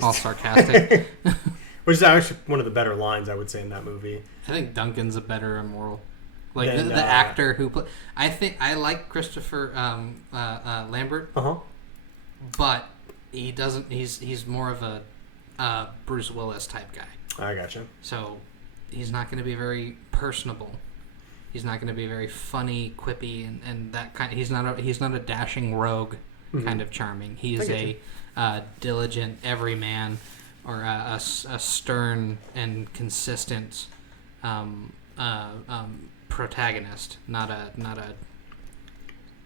All sarcastic. Which is actually one of the better lines, I would say, in that movie. I think Duncan's a better immortal. The actor who play, I think I like Christopher Lambert. But he doesn't. He's more of a Bruce Willis type guy. I gotcha. So he's not going to be very personable. He's not going to be very funny, quippy, and that kind. He's not a dashing rogue kind of charming. He's a diligent everyman, or a stern and consistent protagonist. Not a.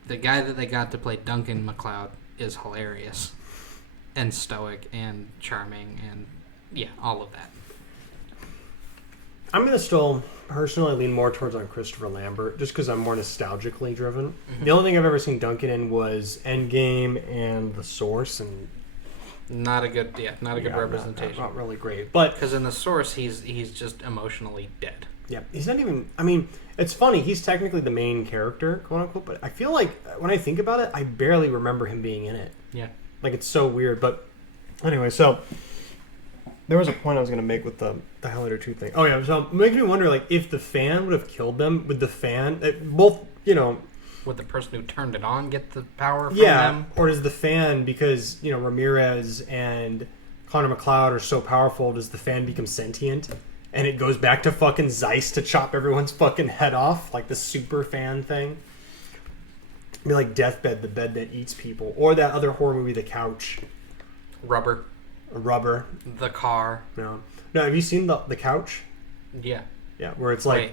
The guy that they got to play Duncan MacLeod is hilarious, and stoic, and charming, and all of that. I'm going to still personally lean more towards on Christopher Lambert, just because I'm more nostalgically driven. Mm-hmm. The only thing I've ever seen Duncan in was Endgame and The Source, and not a good representation. Not really great, but because in The Source he's just emotionally dead. Yeah, he's not even. I mean, it's funny. He's technically the main character, quote unquote, but I feel like when I think about it, I barely remember him being in it. Yeah, it's so weird. But anyway, so there was a point I was going to make with the Highlander 2 thing. Oh yeah, so it makes me wonder, if the fan would have killed them, would the fan would the person who turned it on get the power from them? Or does the fan, because Ramirez and Connor MacLeod are so powerful, does the fan become sentient? And it goes back to fucking Zeiss to chop everyone's fucking head off, like the super fan thing. It'd be like Deathbed, the bed that eats people. Or that other horror movie, The Couch. Rubber. The Car. No, have you seen the Couch? Yeah. Yeah, where it's like... Wait,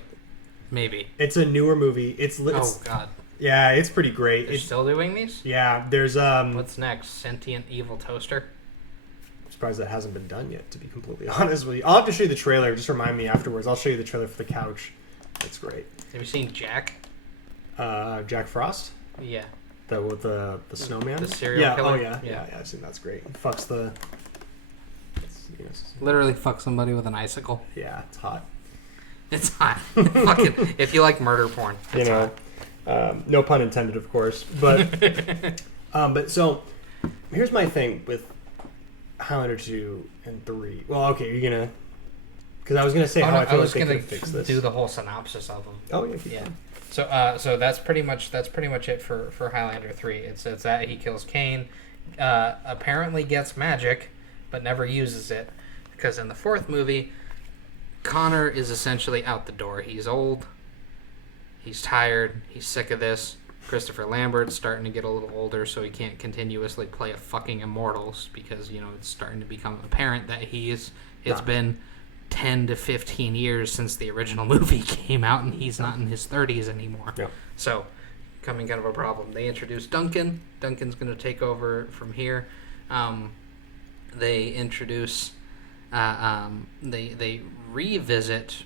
maybe. It's a newer movie. Oh, God. Yeah, it's pretty great. They're still doing these? Yeah, there's... What's next? Sentient evil toaster? Surprised that hasn't been done yet, to be completely honest with you. I'll have to show you the trailer. Just remind me afterwards. I'll show you the trailer for The Couch. It's great. Have you seen Jack? Jack Frost? Yeah. With the snowman? The serial killer? Oh, yeah, I've seen That's great. Fucks the... Literally fuck somebody with an icicle. Yeah, it's hot. It's hot. Fucking, if you like murder porn, it's hot. No pun intended, of course. But, but so, here's my thing with Highlander 2 and 3. Well, okay, you're gonna Because I was gonna say how I feel like they could gonna fix this. do the whole synopsis of them. Oh yeah. Yeah. So that's pretty much it for Highlander 3. It's that he kills Kane, apparently gets magic, but never uses it, because in the fourth movie, Connor is essentially out the door. He's old. He's tired. He's sick of this. Christopher Lambert's starting to get a little older, so he can't continuously play a fucking Immortals, because it's starting to become apparent that it's been 10 to 15 years since the original movie came out, and he's not in his 30s anymore. Yeah. So, coming kind of a problem. They introduce Duncan. Duncan's going to take over from here. They introduce... they revisit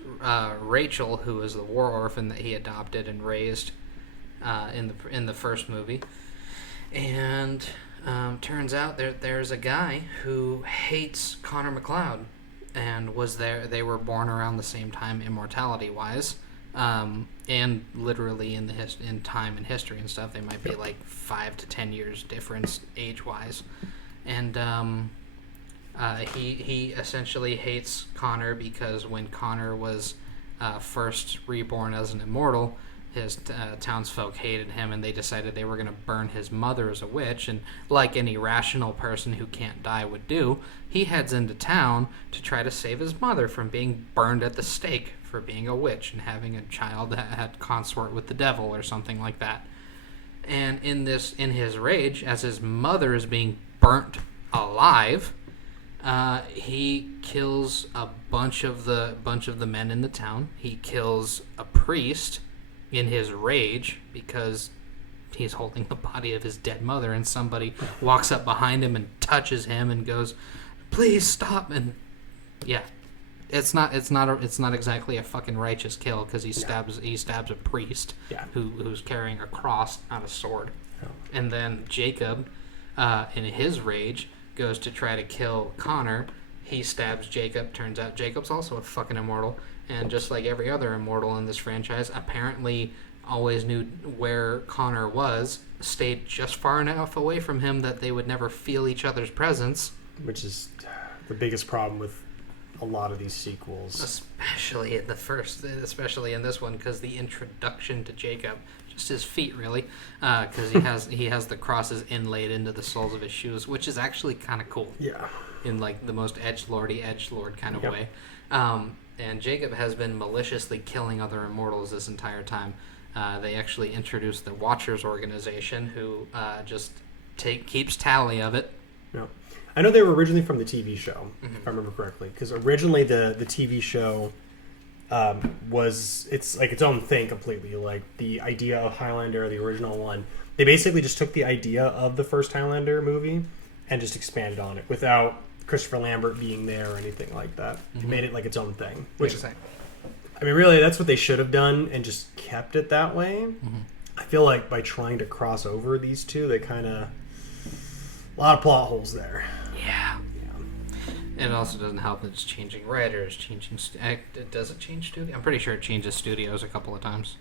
Rachel, who is the war orphan that he adopted and raised in the first movie, and turns out there's a guy who hates Connor McLeod, and was there. They were born around the same time, immortality wise, and literally in time and history and stuff. They might be like 5 to 10 years difference age wise, and he essentially hates Connor because when Connor was first reborn as an immortal, his townsfolk hated him, and they decided they were going to burn his mother as a witch. And like any rational person who can't die would do, he heads into town to try to save his mother from being burned at the stake for being a witch and having a child that had consort with the devil or something like that. And in his rage, as his mother is being burnt alive, he kills a bunch of the men in the town. He kills a priest in his rage because he's holding the body of his dead mother, and somebody walks up behind him and touches him and goes, "Please stop!" And yeah, it's not exactly a fucking righteous kill, because he stabs a priest who's carrying a cross, not a sword. And then Jacob, in his rage, goes to try to kill Connor. He stabs Jacob. Turns out Jacob's also a fucking immortal, and just like every other immortal in this franchise, apparently always knew where Connor was, stayed just far enough away from him that they would never feel each other's presence. Which is the biggest problem with a lot of these sequels. Especially in this one, because the introduction to Jacob, just his feet really, because he has the crosses inlaid into the soles of his shoes, which is actually kind of cool. Yeah. In like the most edgelord kind of way. And Jacob has been maliciously killing other immortals this entire time. They actually introduced the Watchers organization, who just keeps tally of it. Yeah. I know they were originally from the TV show, if I remember correctly, because originally the TV show it's like its own thing completely. Like the idea of Highlander, the original one, they basically just took the idea of the first Highlander movie and just expanded on it without Christopher Lambert being there or anything like that. It made it like its own thing. Which, I mean, really, that's what they should have done and just kept it that way. I feel like by trying to cross over these two, they kind of... a lot of plot holes there. Yeah. And it also doesn't help that it's changing writers, does it change studio? I'm pretty sure it changes studios a couple of times.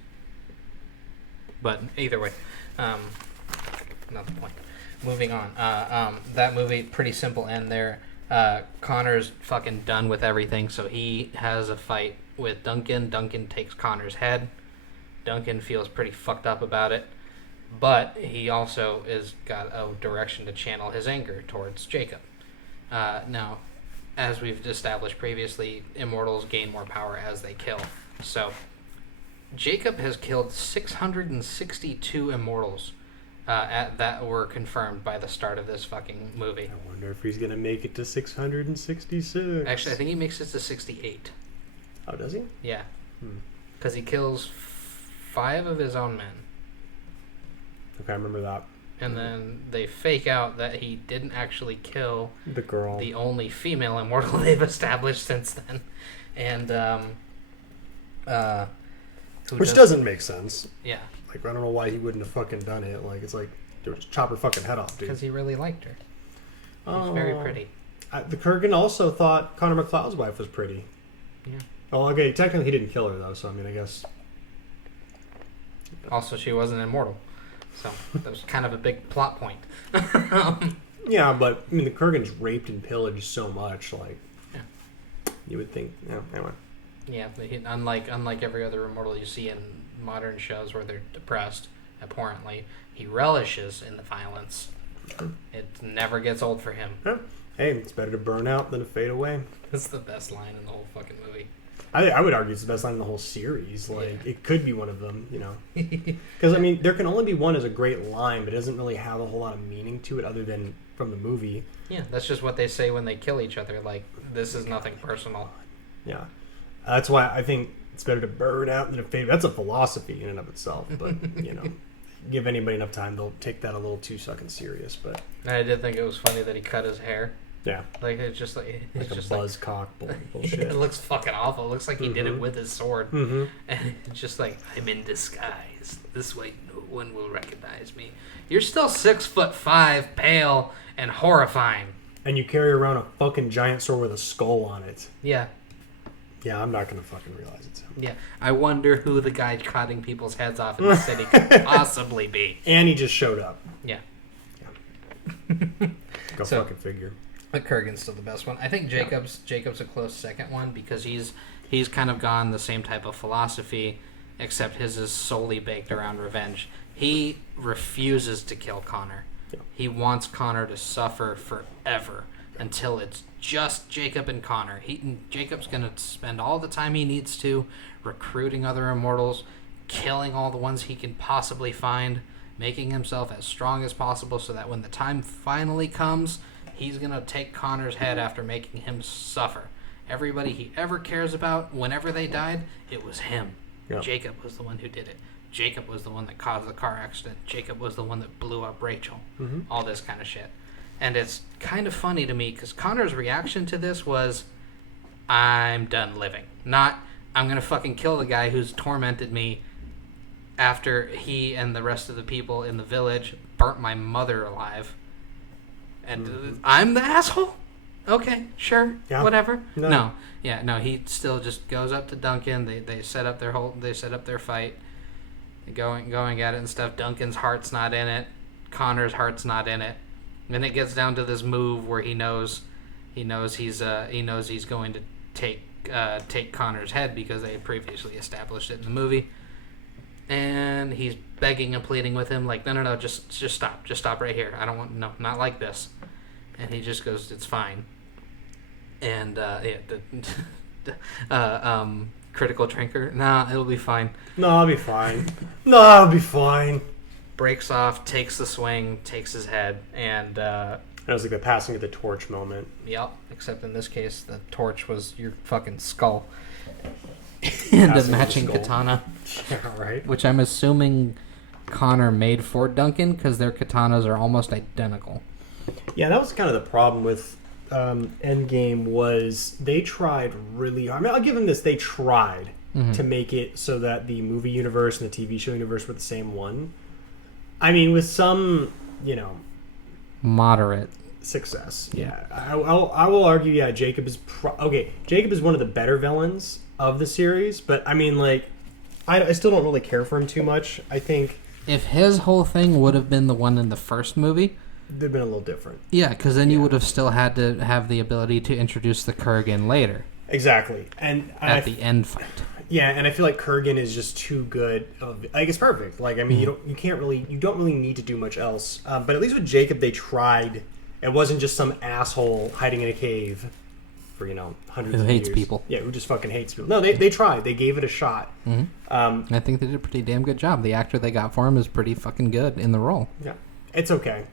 But either way, not the point. Moving on. That movie, pretty simple end there. Connor's fucking done with everything, so he has a fight with Duncan. Duncan takes Connor's head. Duncan feels pretty fucked up about it, but he also is got a direction to channel his anger towards Jacob. Now, as we've established previously, immortals gain more power as they kill. So, Jacob has killed 662 immortals that were confirmed by the start of this fucking movie. I wonder if he's going to make it to 666. Actually, I think he makes it to 68. Oh, does he? Yeah. Because he kills 5 of his own men. Okay, I remember that. And then they fake out that he didn't actually kill the girl, the only female immortal they've established since then. And, which doesn't make sense. Yeah. Like, I don't know why he wouldn't have fucking done it. Like, it's like, just chop her fucking head off, dude. Because he really liked her. She was very pretty. The Kurgan also thought Connor McLeod's wife was pretty. Yeah. Well, okay, technically he didn't kill her, though, so I mean, I guess... Also, she wasn't immortal. So, that was kind of a big plot point. Yeah, but, I mean, the Kurgans raped and pillaged so much, like... Yeah. You would think. Yeah, anyway. Yeah, unlike every other immortal you see in modern shows where they're depressed, abhorrently, he relishes in the violence. It never gets old for him. Yeah. Hey, it's better to burn out than to fade away. That's the best line in the whole fucking movie. I would argue it's the best line in the whole series. Like, it could be one of them, you know. Because, I mean, there can only be one as a great line, but it doesn't really have a whole lot of meaning to it other than from the movie. Yeah, that's just what they say when they kill each other. Like, this is nothing personal. Yeah. That's why I think it's better to burn out than to fade. That's a philosophy in and of itself. But, you know, give anybody enough time, they'll take that a little too fucking serious. But I did think it was funny that he cut his hair. Yeah. Like, it's just like... It's like just a buzzcock bullshit. It looks fucking awful. It looks like he did it with his sword. Mm-hmm. And it's just like, I'm in disguise. This way no one will recognize me. You're still 6'5", pale, and horrifying. And you carry around a fucking giant sword with a skull on it. Yeah. Yeah, I'm not going to fucking realize it's him. Yeah. I wonder who the guy cutting people's heads off in the city could possibly be. And he just showed up. Yeah. Go So- fucking figure. But Kurgan's still the best one. I think Jacob's a close second one because he's kind of gone the same type of philosophy, except his is solely baked around revenge. He refuses to kill Connor. Yeah. He wants Connor to suffer forever until it's just Jacob and Connor. Jacob's going to spend all the time he needs to recruiting other immortals, killing all the ones he can possibly find, making himself as strong as possible so that when the time finally comes, he's going to take Connor's head after making him suffer. Everybody he ever cares about, whenever they died, it was him. Yeah. Jacob was the one who did it. Jacob was the one that caused the car accident. Jacob was the one that blew up Rachel. Mm-hmm. All this kind of shit. And it's kind of funny to me because Connor's reaction to this was, I'm done living. Not, I'm going to fucking kill the guy who's tormented me after he and the rest of the people in the village burnt my mother alive. And I'm the asshole? Okay, sure, whatever. No, he still just goes up to Duncan. They set up their fight, going at it and stuff. Duncan's heart's not in it. Connor's heart's not in it. And it gets down to this move where he knows he's going to take Connor's head because they had previously established it in the movie. And he's begging and pleading with him, like, no, just stop right here. I don't want, no, not like this. And he just goes, it's fine. And critical drinker, nah, it'll be fine. No, I'll be fine. No, I'll be fine. Breaks off, takes the swing, takes his head, and That was like the passing of the torch moment. yep. Except in this case, the torch was your fucking skull and a matching katana. Yeah, right. Which I'm assuming Connor made for Duncan because their katanas are almost identical. Yeah, that was kind of the problem with Endgame was they tried really hard. I mean, I'll give them this. They tried to make it so that the movie universe and the TV show universe were the same one. I mean, with some, Moderate. success. Yeah. I will argue, yeah, Jacob is... Jacob is one of the better villains of the series, but, I mean, like, I still don't really care for him too much. I think... If his whole thing would have been the one in the first movie... They've been a little different. Yeah, because then you would have still had to have the ability to introduce the Kurgan later. Exactly. And at the end fight. Yeah, and I feel like Kurgan is just too good. Like, it's perfect. Like, I mean, you don't really need to do much else. But at least with Jacob, they tried. It wasn't just some asshole hiding in a cave for hundreds of years. Who hates people. Yeah, who just fucking hates people. No, they tried. They gave it a shot. Mm-hmm. I think they did a pretty damn good job. The actor they got for him is pretty fucking good in the role. Yeah, it's okay.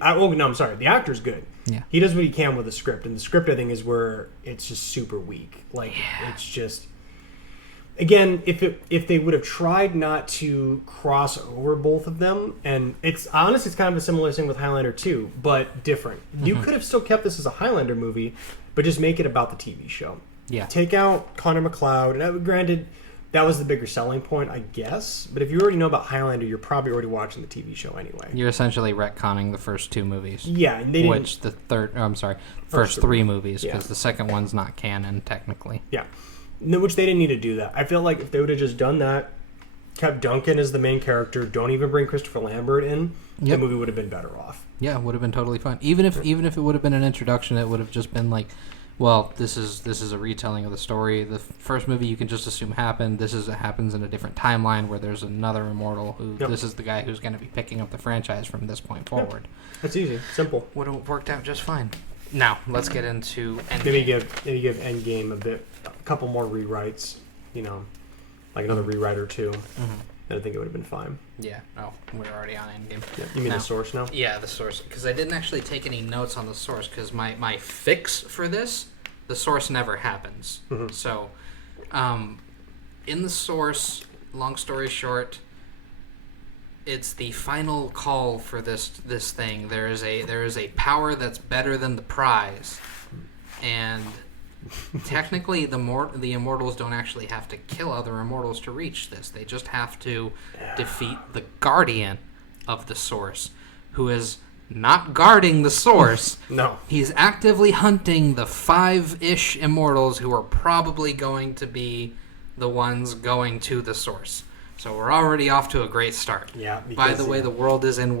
I'm sorry. The actor's good. Yeah, he does what he can with the script, and the script I think is where it's just super weak. Like it's just. Again, if they would have tried not to cross over both of them, and it's honestly, it's kind of a similar thing with Highlander 2, but different. You could have still kept this as a Highlander movie, but just make it about the TV show. Yeah. Take out Connor McLeod, and granted, that was the bigger selling point, I guess. But if you already know about Highlander, you're probably already watching the TV show anyway. You're essentially retconning the first two movies. Yeah, and they didn't... Which the first three movies, because Yeah. the second one's not canon technically. Yeah. No, which they didn't need to do that. I feel like if they would have just done that, kept Duncan as the main character, don't even bring Christopher Lambert in, the movie would have been better off. Yeah, it would have been totally fine. Even if it would have been an introduction, it would have just been like, well, this is a retelling of the story. The first movie you can just assume happened. It happens in a different timeline where there's another immortal who this is the guy who's going to be picking up the franchise from this point forward. That's easy, simple. Would have worked out just fine. Now let's get into Endgame. Maybe give Endgame a couple more rewrites. Like another rewrite or two. And I think it would have been fine. Yeah. Oh, we're already on Endgame. Yeah. You mean the source now? Yeah, the source. Because I didn't actually take any notes on the source. Because my fix for this, the source never happens. So, in the source, long story short, it's the final call for this thing. There is a power that's better than the prize, and technically, the immortals don't actually have to kill other immortals to reach this. They just have to defeat the guardian of the source, who is not guarding the source. No. He's actively hunting the 5-ish immortals who are probably going to be the ones going to the source. So we're already off to a great start. Yeah. By the way, the world is in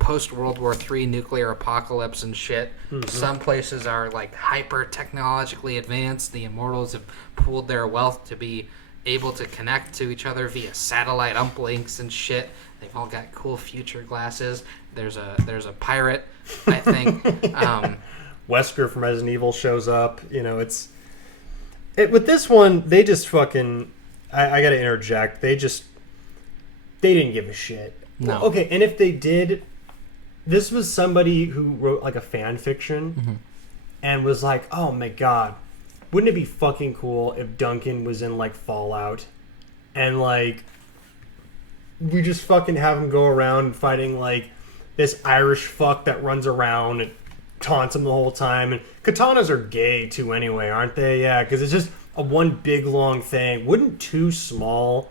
post World War III nuclear apocalypse and shit. Some places are hyper technologically advanced. The immortals have pooled their wealth to be able to connect to each other via satellite uplinks and shit. They've all got cool future glasses. There's a pirate, I think. Wesker from Resident Evil shows up. With this one, they just fucking. I gotta interject. They didn't give a shit. No. Okay, and if they did, this was somebody who wrote a fan fiction and was like, oh my god, wouldn't it be fucking cool if Duncan was in Fallout and we just fucking have him go around fighting this Irish fuck that runs around and taunts him the whole time. And katanas are gay too anyway, aren't they? Yeah, because it's just a one big long thing. Wouldn't two small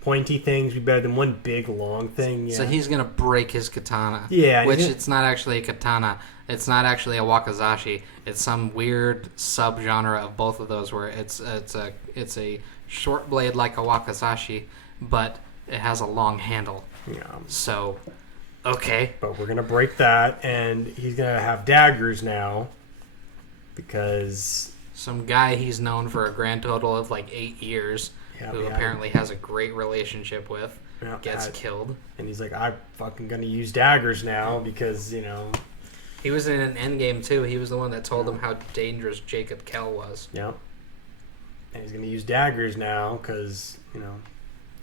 pointy things be better than one big long thing? Yeah. So he's gonna break his katana. Yeah, which it's not actually a katana. It's not actually a wakizashi. It's some weird subgenre of both of those where it's a short blade like a wakizashi, but it has a long handle. Yeah. So, okay. But we're gonna break that, and he's gonna have daggers now because some guy he's known for a grand total of 8 years. Who apparently has a great relationship with, gets killed. And he's like, I'm fucking going to use daggers now because, He was in an Endgame, too. He was the one that told him how dangerous Jacob Kell was. Yeah. And he's going to use daggers now because,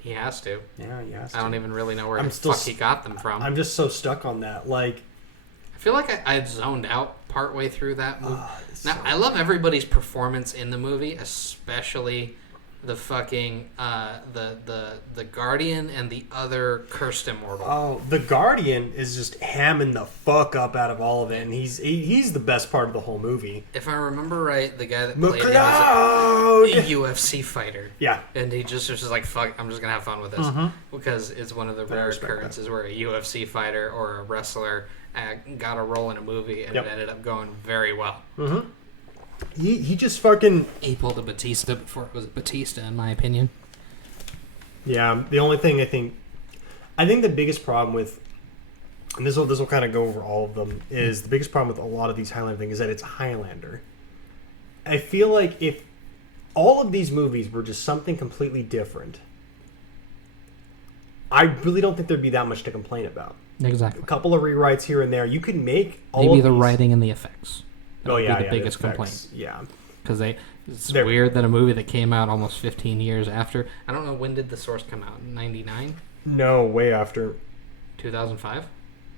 He has to. Yeah, he has to. I don't even really know where the fuck he got them from. I'm just so stuck on that. I feel like I zoned out partway through that movie. I love everybody's performance in the movie, especially the fucking the Guardian and the other cursed immortal. Oh, the Guardian is just hamming the fuck up out of all of it, and he's the best part of the whole movie. If I remember right, the guy that played him was a UFC fighter. Yeah, and he just was like, "Fuck, I'm just gonna have fun with this," because it's one of the rare occurrences where a UFC fighter or a wrestler got a role in a movie and it ended up going very well. He just fucking... He pulled a Batista before it was Batista, in my opinion. Yeah, the only thing I think the biggest problem with, and this will kind of go over all of them, is the biggest problem with a lot of these Highlander things is that it's Highlander. I feel like if all of these movies were just something completely different, I really don't think there'd be that much to complain about. Exactly. A couple of rewrites here and there. You could make all maybe of the these... writing and the effects. That would be the biggest the complaint. Yeah. Because it's weird that a movie that came out almost 15 years after... I don't know, when did The Source come out? 99? No, way after. 2005?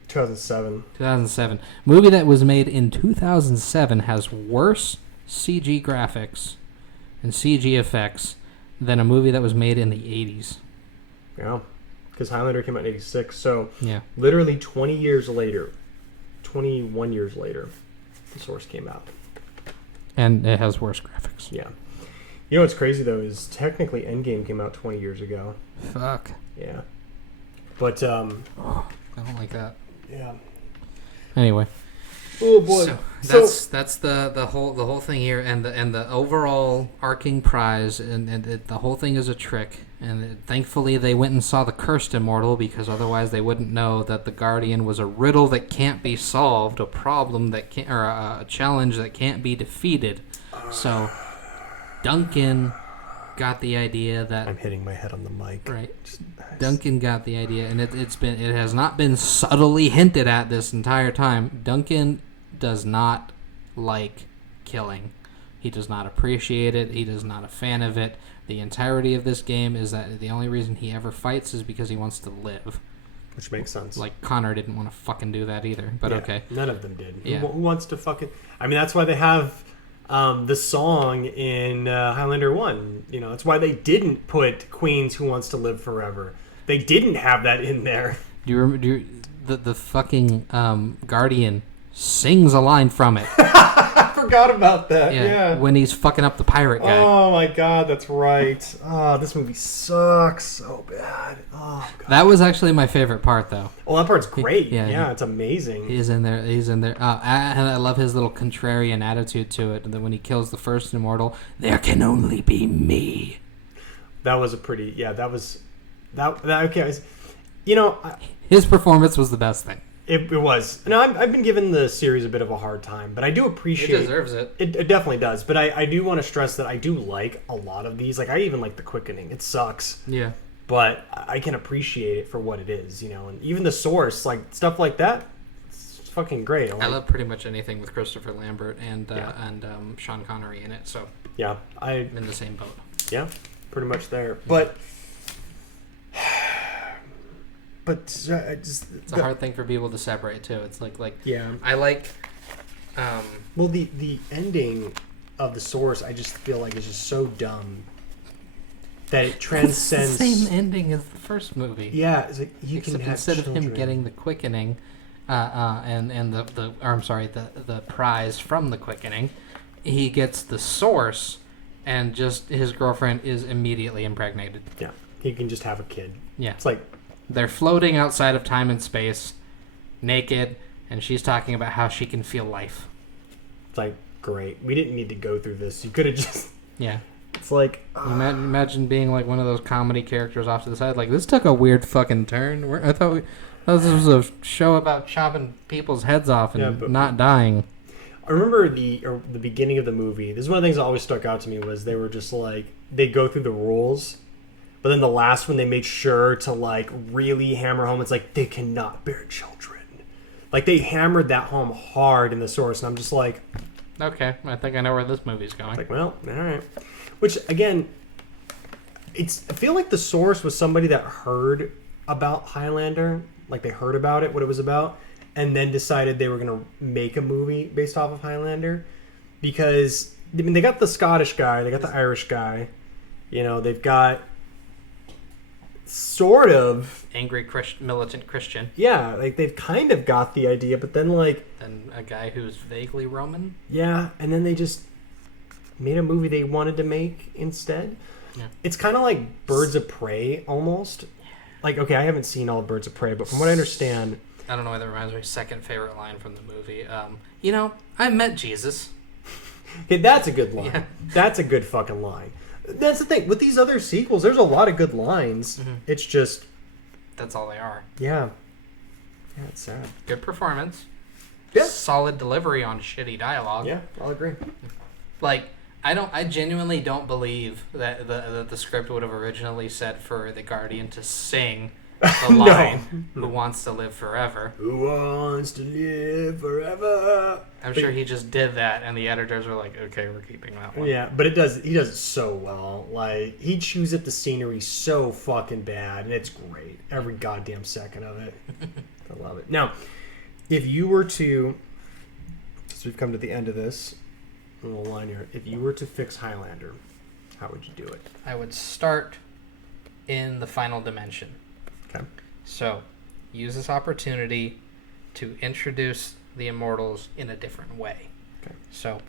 2007. 2007. Movie that was made in 2007 has worse CG graphics and CG effects than a movie that was made in the 80s. Yeah. Because Highlander came out in 86, so literally 21 years later, The Source came out. And it has worse graphics. Yeah. You know what's crazy, though, is technically Endgame came out 20 years ago. Fuck. Yeah. But, I don't like that. Yeah. Anyway. Oh, boy. So that's the whole thing here, and the overall arcing prize, and the whole thing is a trick. And thankfully they went and saw the cursed immortal, because otherwise they wouldn't know that the Guardian was a riddle that can't be solved, a problem that can't, or a challenge that can't be defeated. So Duncan got the idea that I'm hitting my head on the mic. Right. Duncan got the idea, and it has not been subtly hinted at this entire time. Duncan does not like killing. He does not appreciate it. He is not a fan of it. The entirety of this game is that the only reason he ever fights is because he wants to live. Which makes sense. Like, Connor didn't want to fucking do that either, but okay. None of them did. Yeah. Who wants to fucking... I mean, that's why they have the song in Highlander 1. You know, that's why they didn't put Queen's Who Wants to Live Forever. They didn't have that in there. Do you remember the fucking Guardian sings a line from it? I forgot about that. Yeah. When he's fucking up the pirate guy. Oh my god, that's right. Oh, this movie sucks so bad. Oh god. That was actually my favorite part, though. Well, that part's great. Yeah, it's amazing. He's in there. And I love his little contrarian attitude to it. And then when he kills the first immortal, there can only be me. That was a pretty. Yeah, that was. That okay. You know, his performance was the best thing. It was. No, I've been giving the series a bit of a hard time, but I do appreciate... It deserves it. It definitely does, but I do want to stress that I do like a lot of these. Like, I even like The Quickening. It sucks. Yeah. But I can appreciate it for what it is, you know, and even The Source, like, stuff like that, it's fucking great. I love pretty much anything with Christopher Lambert and Sean Connery in it, so... Yeah, I'm in the same boat. Yeah, pretty much there. But... But it's a hard thing for people to separate too. It's like yeah. I like. Well, the ending of The Source, I just feel like is just so dumb that it transcends. It's the same ending as the first movie. Yeah, it's like Except instead of him getting the quickening, and the prize from the quickening, he gets the source, and just his girlfriend is immediately impregnated. Yeah, he can just have a kid. Yeah, it's like. They're floating outside of time and space, naked, and she's talking about how she can feel life. It's like, great. We didn't need to go through this. You could have just... Yeah. It's like... Imagine being like one of those comedy characters off to the side. Like, this took a weird fucking turn. I thought this was a show about chopping people's heads off and not dying. I remember the beginning of the movie. This is one of the things that always stuck out to me was they were just like... They go through the rules... But then the last one, they made sure to, like, really hammer home. It's like, they cannot bear children. Like, they hammered that home hard in The Source. And I'm just like... Okay, I think I know where this movie's going. It's like, well, all right. Which, again, I feel like The Source was somebody that heard about Highlander. Like, they heard about it, what it was about. And then decided they were going to make a movie based off of Highlander. Because, I mean, they got the Scottish guy. They got the Irish guy. You know, they've got... Sort of angry militant Christian. Yeah, like they've kind of got the idea, but then like and a guy who's vaguely Roman. Yeah, and then they just made a movie they wanted to make instead. Yeah. It's kind of like Birds of Prey almost. Like, okay, I haven't seen all of Birds of Prey, but from what I understand, I don't know why that reminds me. Second favorite line from the movie. You know, I met Jesus. Okay, that's a good line. Yeah. That's a good fucking line. That's the thing. With these other sequels, there's a lot of good lines. Mm-hmm. It's just... That's all they are. Yeah. Yeah, it's sad. Good performance. Yeah. Solid delivery on shitty dialogue. Yeah, I'll agree. Like, I genuinely don't believe that the script would have originally said for the Guardian to sing the line, "Who wants to live forever?" Who wants to live forever? I'm sure he just did that, and the editors were like, "Okay, we're keeping that one." Yeah, but he does it so well. Like, he chews up the scenery so fucking bad, and it's great. Every goddamn second of it. I love it. Now, if you were to, so we've come to the end of this little line here. If you were to fix Highlander, how would you do it? I would start in the final dimension. Okay. So, use this opportunity to introduce the Immortals in a different way. Okay. So,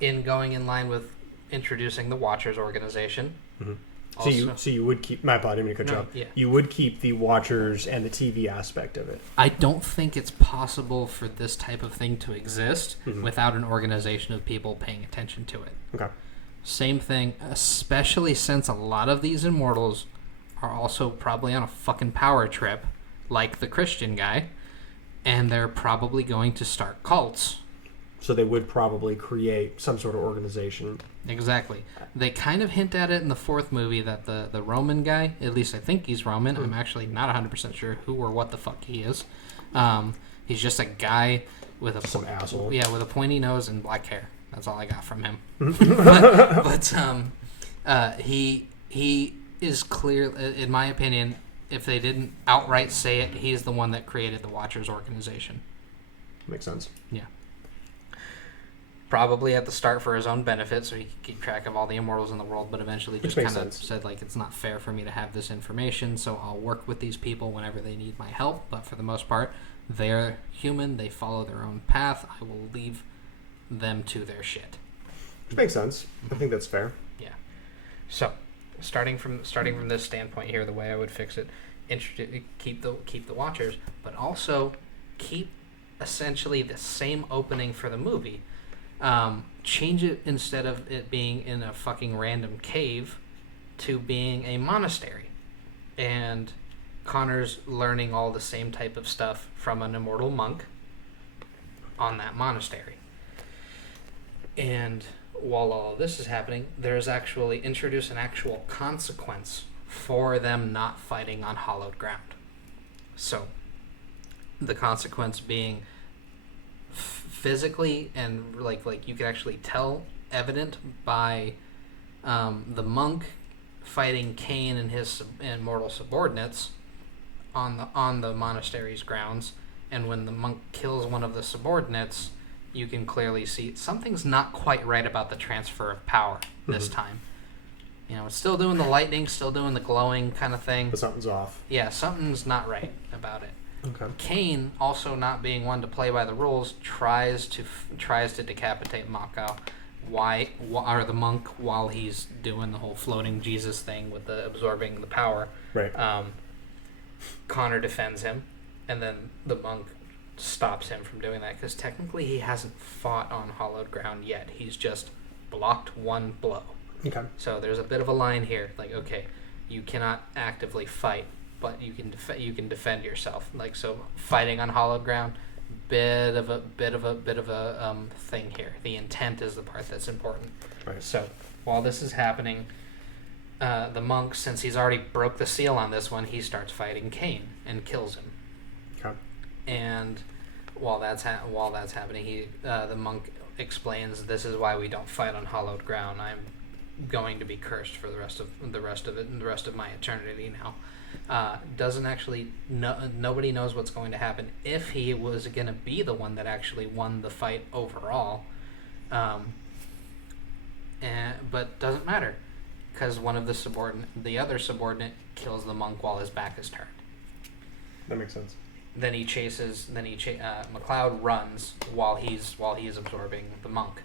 in going in line with introducing the Watchers organization. Mm-hmm. Also, So you would keep my body. I'm gonna cut you off. Yeah. You would keep the Watchers and the TV aspect of it. I don't think it's possible for this type of thing to exist without an organization of people paying attention to it. Okay. Same thing, especially since a lot of these Immortals are also probably on a fucking power trip, like the Christian guy, and they're probably going to start cults So they would probably create some sort of organization. Exactly. They kind of hint at it in the fourth movie that the Roman guy, at least I think he's Roman. I'm actually not 100% sure who or what the fuck he is. He's just a guy with some asshole. Yeah, with a pointy nose and black hair. That's all I got from him. but he is clear, in my opinion, if they didn't outright say it, he's the one that created the Watchers organization. Makes sense. Yeah. Probably at the start for his own benefit, so he could keep track of all the immortals in the world, but eventually just kind of said, like, it's not fair for me to have this information, so I'll work with these people whenever they need my help, but for the most part, they're human, they follow their own path, I will leave them to their shit. Which makes sense. I think that's fair. Yeah. So, starting from this standpoint here, the way I would fix it, keep the Watchers, but also keep essentially the same opening for the movie. Change it, instead of it being in a fucking random cave, to being a monastery. And Connor's learning all the same type of stuff from an immortal monk on that monastery. And while all of this is happening, there's actually introduce an actual consequence for them not fighting on hallowed ground. So, the consequence being physically, and like you can actually tell, evident by the monk fighting Cain and his immortal subordinates on the monastery's grounds, and when the monk kills one of the subordinates, you can clearly see something's not quite right about the transfer of power this time. You know, it's still doing the lightning, still doing the glowing kind of thing. But something's off. Yeah, something's not right about it. Okay. Cain, also not being one to play by the rules, tries to decapitate Mako, or the monk, while he's doing the whole floating Jesus thing with the absorbing the power. Right. Connor defends him, and then the monk stops him from doing that, because technically he hasn't fought on hallowed ground yet. He's just blocked one blow. Okay. So there's a bit of a line here, like, okay, you cannot actively fight, but you can defend yourself. Like, so fighting on hallowed ground, bit of a thing here. The intent is the part that's important. Right. So while this is happening, the monk, since he's already broke the seal on this one, he starts fighting Cain and kills him. Okay. And while that's happening, the monk explains, this is why we don't fight on hallowed ground. I'm going to be cursed for the rest of my eternity now. Doesn't actually nobody knows what's going to happen if he was going to be the one that actually won the fight overall, but doesn't matter, because the other subordinate kills the monk while his back is turned. That makes sense. Then McLeod runs while he is absorbing the monk.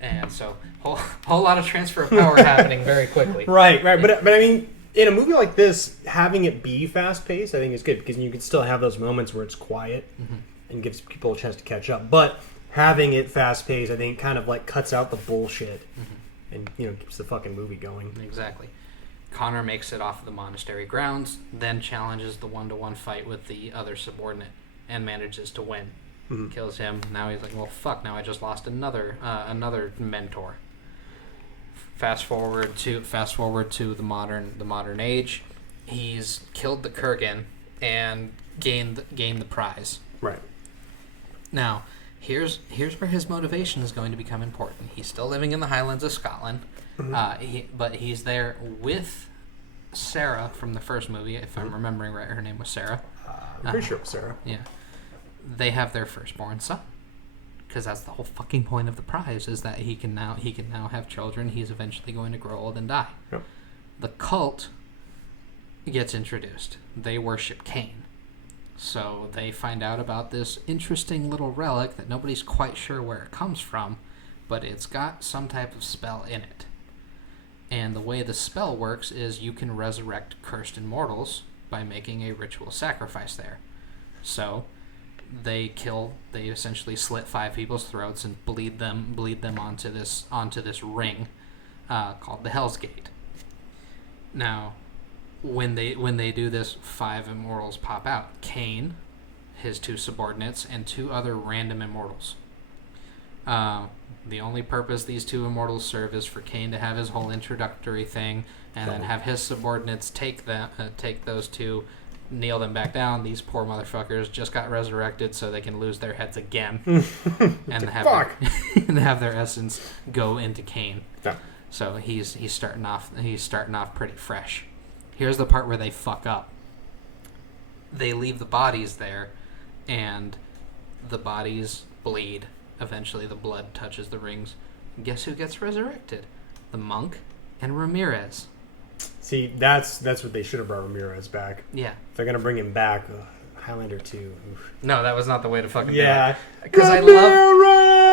And so, whole lot of transfer of power happening very quickly. Right. But I mean, in a movie like this, having it be fast-paced, I think is good, because you can still have those moments where it's quiet and gives people a chance to catch up. But having it fast-paced, I think, kind of like cuts out the bullshit and, keeps the fucking movie going. Exactly. Connor makes it off the monastery grounds, then challenges the one-to-one fight with the other subordinate and manages to win. Kills him. Now he's like, well, fuck, now I just lost another mentor. Fast forward to the modern age. He's killed the Kurgan and gained the prize. Right. Now, here's where his motivation is going to become important. He's still living in the Highlands of Scotland, but he's there with Sarah from the first movie, if I'm remembering right. Her name was Sarah. I'm pretty sure it was Sarah. Yeah. They have their firstborn son, because that's the whole fucking point of the prize, is that he can now have children. He's eventually going to grow old and die. Yep. The cult gets introduced. They worship Cain. So they find out about this interesting little relic that nobody's quite sure where it comes from, but it's got some type of spell in it. And the way the spell works is you can resurrect cursed immortals by making a ritual sacrifice there. So they essentially slit 5 people's throats and bleed them onto this ring called the Hell's Gate. Now, when they do this, 5 immortals pop out: Cain, his 2 subordinates, and 2 other random immortals. The only purpose these two immortals serve is for Kane to have his whole introductory thing, and then have his subordinates take those two, kneel them back down. These poor motherfuckers just got resurrected, so they can lose their heads again, and have their essence go into Kane. Yeah. So he's starting off pretty fresh. Here's the part where they fuck up. They leave the bodies there, and the bodies bleed. Eventually, the blood touches the rings. And guess who gets resurrected? The monk and Ramirez. See, that's what they should have brought Ramirez back. Yeah. If they're gonna bring him back, Highlander 2. Oof. No, that was not the way to fucking do Yeah. it. Because I love...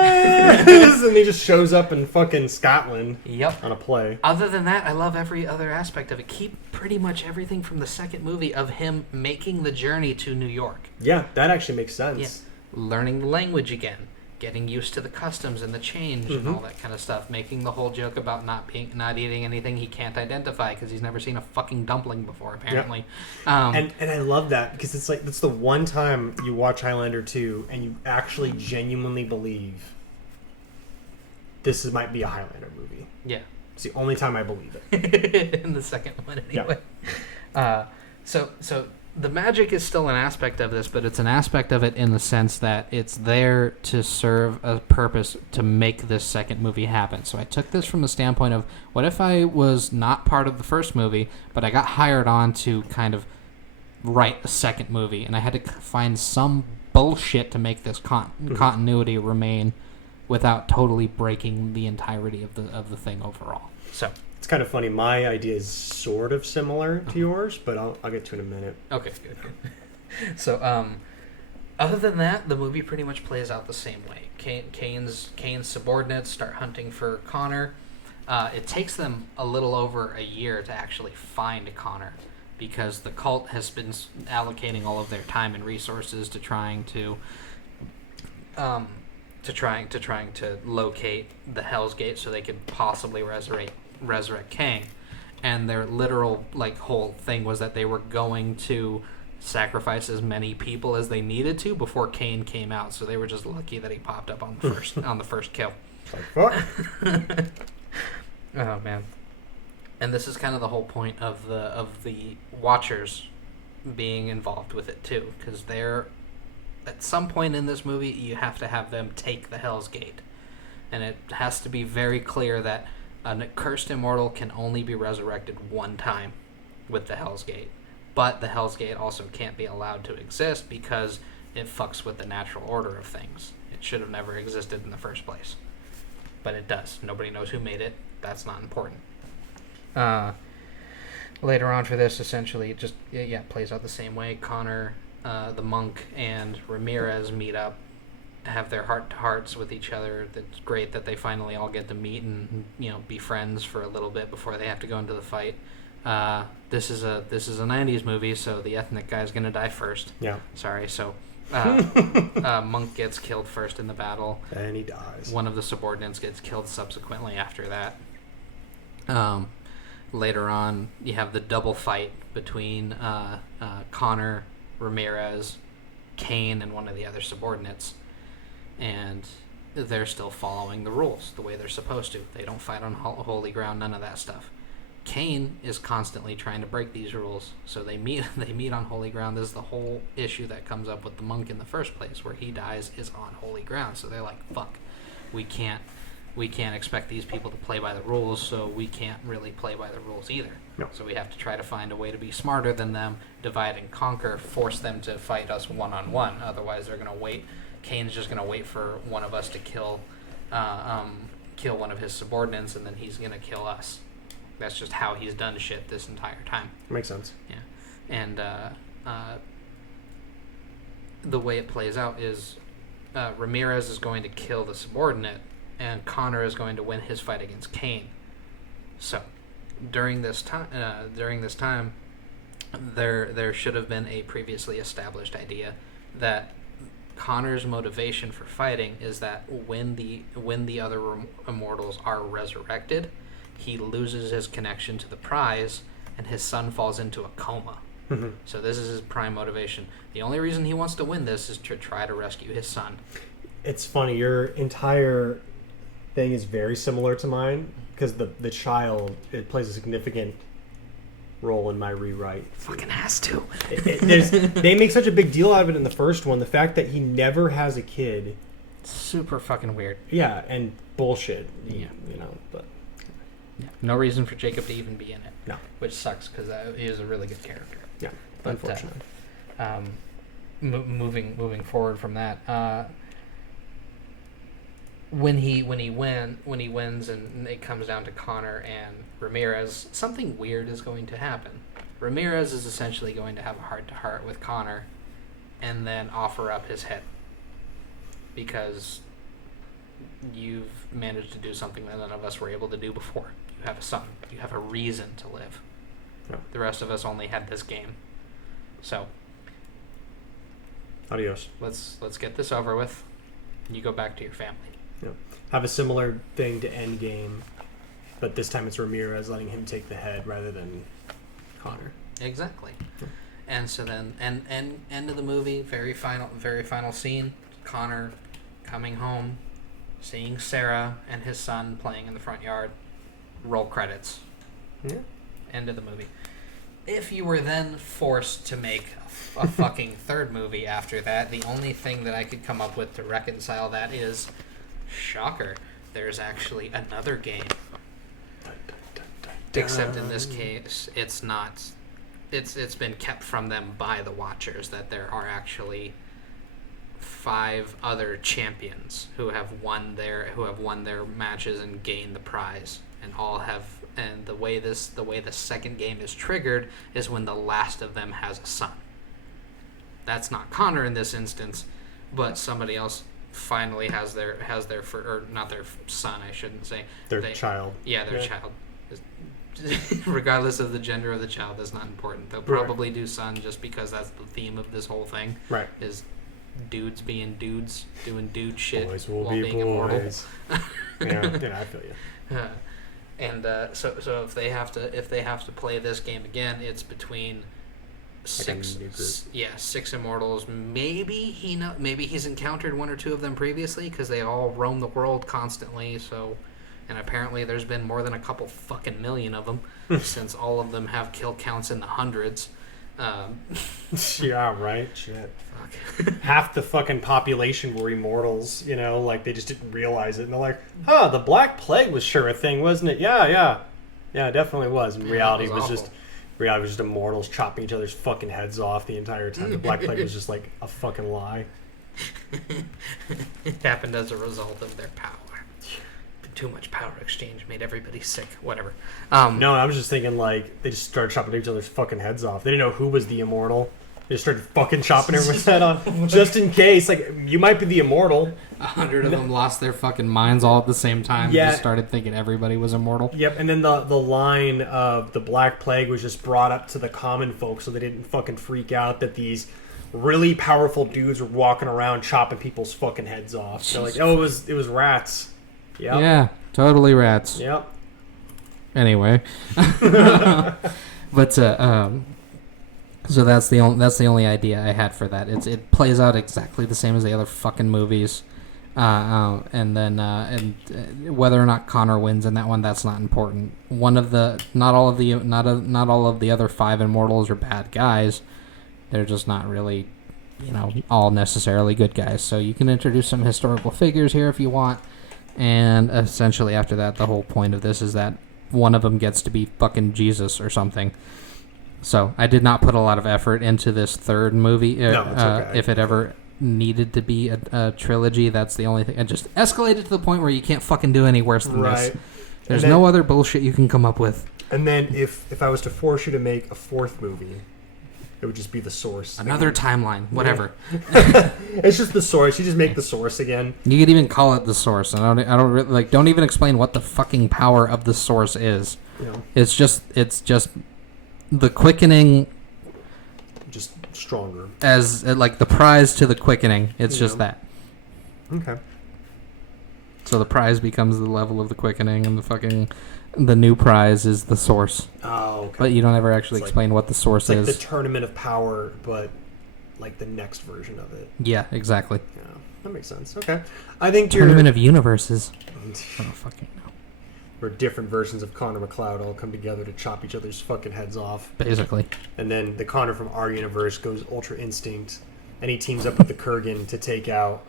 And he just shows up in fucking Scotland. Yep. On a play. Other than that, I love every other aspect of it. Keep pretty much everything from the second movie of him making the journey to New York. Yeah, that actually makes sense. Yeah. Learning the language again. Getting used to the customs and the change and all that kind of stuff. Making the whole joke about not eating anything he can't identify because he's never seen a fucking dumpling before, apparently. Yep. And I love that because it's like that's the one time you watch Highlander 2 and you actually genuinely believe this might be a Highlander movie. Yeah. It's the only time I believe it. In the second one, anyway. Yeah. So the magic is still an aspect of this, but it's an aspect of it in the sense that it's there to serve a purpose to make this second movie happen. So I took this from the standpoint of, what if I was not part of the first movie, but I got hired on to kind of write a second movie, and I had to find some bullshit to make this continuity remain without totally breaking the entirety of the thing overall. So it's kind of funny. My idea is sort of similar to yours, but I'll get to it in a minute. Okay, good. So, other than that, the movie pretty much plays out the same way. Kane's subordinates start hunting for Connor. It takes them a little over a year to actually find Connor, because the cult has been allocating all of their time and resources to trying to locate the Hell's Gate so they could possibly resurrect Kane. And their literal whole thing was that they were going to sacrifice as many people as they needed to before Kane came out. So they were just lucky that he popped up on the first kill. Like, fuck. Oh man. And this is kind of the whole point of the Watchers being involved with it too, because they're at some point in this movie you have to have them take the Hell's Gate, and it has to be very clear that a cursed immortal can only be resurrected one time with the Hell's Gate, but the Hell's Gate also can't be allowed to exist because it fucks with the natural order of things. It should have never existed in the first place, but it does. Nobody knows who made it. That's not important. Later on for this, essentially, it just plays out the same way. Connor, the monk, and Ramirez meet up, have their heart-to-hearts with each other. It's great that they finally all get to meet and be friends for a little bit before they have to go into the fight. This is a 90s movie, so the ethnic guy's gonna die first. Yeah. Sorry. So monk gets killed first in the battle, and he dies. One of the subordinates gets killed subsequently after that. Later on, you have the double fight between Connor, Ramirez, Kane, and one of the other subordinates. And they're still following the rules the way they're supposed to. They don't fight on holy ground, none of that stuff. Kane is constantly trying to break these rules, so they meet on holy ground. This is the whole issue that comes up with the monk in the first place, where he dies is on holy ground. So they're like, fuck, we can't expect these people to play by the rules, so we can't really play by the rules either. No. So we have to try to find a way to be smarter than them, divide and conquer, force them to fight us one-on-one. Otherwise, they're going to wait. Kane's just going to wait for one of us to kill one of his subordinates, and then he's going to kill us. That's just how he's done shit this entire time. Makes sense. Yeah. And the way it plays out is Ramirez is going to kill the subordinate, and Connor is going to win his fight against Kane. So, during this time, there should have been a previously established idea that Connor's motivation for fighting is that when the other immortals are resurrected, he loses his connection to the prize, and his son falls into a coma. Mm-hmm. So this is his prime motivation. The only reason he wants to win this is to try to rescue his son. It's funny. Your entire thing is very similar to mine because the child, it plays a significant role in my rewrite. Fucking has to. They make such a big deal out of it in the first one. The fact that he never has a kid. Super fucking weird. Yeah, and bullshit. Yeah. You know, but... Yeah. No reason for Jacob to even be in it. No. Which sucks because he is a really good character. Yeah, but, unfortunately. Moving forward from that, when he wins and it comes down to Connor and Ramirez, something weird is going to happen. Ramirez is essentially going to have a heart-to-heart with Connor and then offer up his head because you've managed to do something that none of us were able to do before. You have a son. You have a reason to live. Yeah. The rest of us only had this game. So, adios. Let's get this over with. You go back to your family. Yeah. Have a similar thing to Endgame, but this time it's Ramirez letting him take the head rather than Connor. Exactly. Yeah. And so then, end of the movie, very final scene. Connor coming home, seeing Sarah and his son playing in the front yard. Roll credits. Yeah. End of the movie. If you were then forced to make a fucking third movie after that, the only thing that I could come up with to reconcile that is, shocker, there's actually another game. Except in this case, it's not. It's been kept from them by the Watchers that there are actually 5 other champions who have won their matches and gained the prize, and all have. And the way the second game is triggered is when the last of them has a son. That's not Connor in this instance, but somebody else finally has their or not their son, I shouldn't say. Their child. Yeah, their child. Regardless of the gender of the child, that's not important. They'll probably do son just because that's the theme of this whole thing. Right. Is dudes being dudes, doing dude shit boys will while be being boys. immortal. yeah, I feel you. And so if they have to play this game again, it's between six immortals. Maybe he's encountered 1 or 2 of them previously because they all roam the world constantly. So, and apparently there's been more than a couple fucking million of them since all of them have kill counts in the hundreds. Yeah, right. Shit. Fuck. Half the fucking population were immortals, you know, like they just didn't realize it. And they're like, the Black Plague was sure a thing, wasn't it? Yeah, it definitely was. In reality, it was just immortals chopping each other's fucking heads off the entire time. The Black Plague was just like a fucking lie. It happened as a result of their power. Too much power exchange made everybody sick. Whatever. No, I was just thinking like they just started chopping each other's fucking heads off. They didn't know who was the immortal. They just started fucking chopping everyone's head off just in case. Like you might be the immortal. 100 of them lost their fucking minds all at the same time. Yeah. Just started thinking everybody was immortal. Yep. And then the line of the Black Plague was just brought up to the common folk, so they didn't fucking freak out that these really powerful dudes were walking around chopping people's fucking heads off. They're like, it was rats. Yep. Yeah, totally rats. Yep. Anyway, but so that's the only idea I had for that. It plays out exactly the same as the other fucking movies, and whether or not Connor wins in that one, that's not important. Not all of the other 5 immortals are bad guys. They're just not really, all necessarily good guys. So you can introduce some historical figures here if you want. And essentially after that, the whole point of this is that one of them gets to be fucking Jesus or something. So I did not put a lot of effort into this third movie. No, it's okay. If it ever needed to be a trilogy, that's the only thing. I just escalated to the point where you can't fucking do any worse than this. There's no other bullshit you can come up with. And then if I was to force you to make a 4th movie, it would just be the Source. Another timeline, whatever. Yeah. It's just the Source. You just make the Source again. You could even call it the Source. Don't even explain what the fucking power of the Source is. Yeah. It's just the quickening. Just stronger. As like the prize to the quickening. It's just that. Okay. So the prize becomes the level of the quickening, and the new prize is the Source. Oh, okay. But you don't ever actually explain what the Source is. It's like the Tournament of Power, but like the next version of it. Yeah, exactly. Yeah. that makes sense. Okay. I think Tournament of Universes. I don't fucking know. where different versions of Connor McLeod all come together to chop each other's fucking heads off. Basically. And then the Connor from our universe goes Ultra Instinct, and he teams up with the Kurgan to take out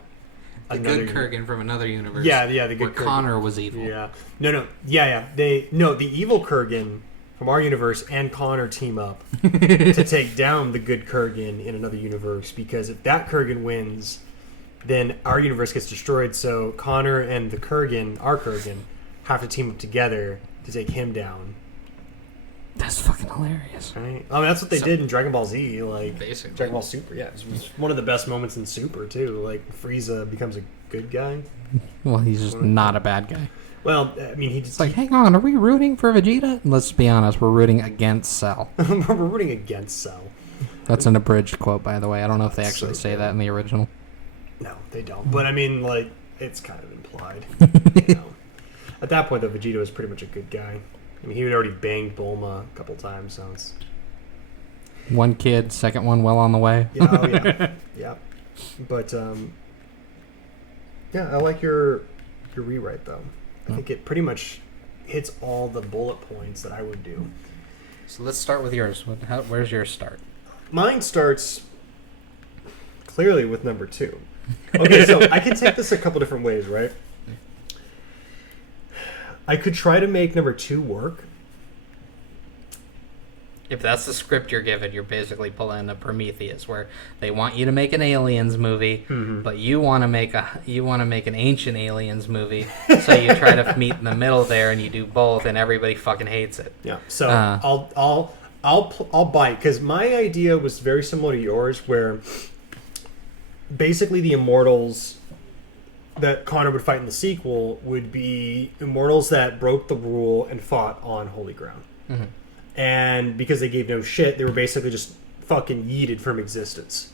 the good Kurgan from another universe. Yeah, the good where Kurgan. Connor was evil. Yeah. No. Yeah. The evil Kurgan from our universe and Connor team up to take down the good Kurgan in another universe, because if that Kurgan wins, then our universe gets destroyed. So Connor and the Kurgan, our Kurgan, have to team up together to take him down. That's fucking hilarious. Right? I mean, that's what they did in Dragon Ball Z, like basically. Dragon Ball Super. Yeah, it was one of the best moments in Super too. Like Frieza becomes a good guy. Well, he's just not a bad guy. Well, I mean, It's like, hang on, are we rooting for Vegeta? Let's be honest, we're rooting against Cell. we're rooting against Cell. That's an abridged quote, by the way. I don't know if they That's actually so say good. that in the original. No, they don't. But I mean, like, it's kind of implied. You know? At that point, though, Vegeta was pretty much a good guy. I mean, he had already banged Bulma a couple times, so it's... One kid, second one well on the way. Yeah, oh, yeah. Yeah. But, yeah, I like your rewrite, though. I think it pretty much hits all the bullet points that I would do. So let's start with yours. Where's yours start? Mine starts clearly with number 2. Okay, so I can take this a couple different ways, right? I could try to make number 2 work. If that's the script you're given, you're basically pulling a Prometheus, where they want you to make an aliens movie, but you want to make an ancient aliens movie. So you try to meet in the middle there, and you do both, and everybody fucking hates it. Yeah. So I'll bite, because my idea was very similar to yours, where basically the immortals that Connor would fight in the sequel would be immortals that broke the rule and fought on holy ground. Mm-hmm. And because they gave no shit, they were basically just fucking yeeted from existence.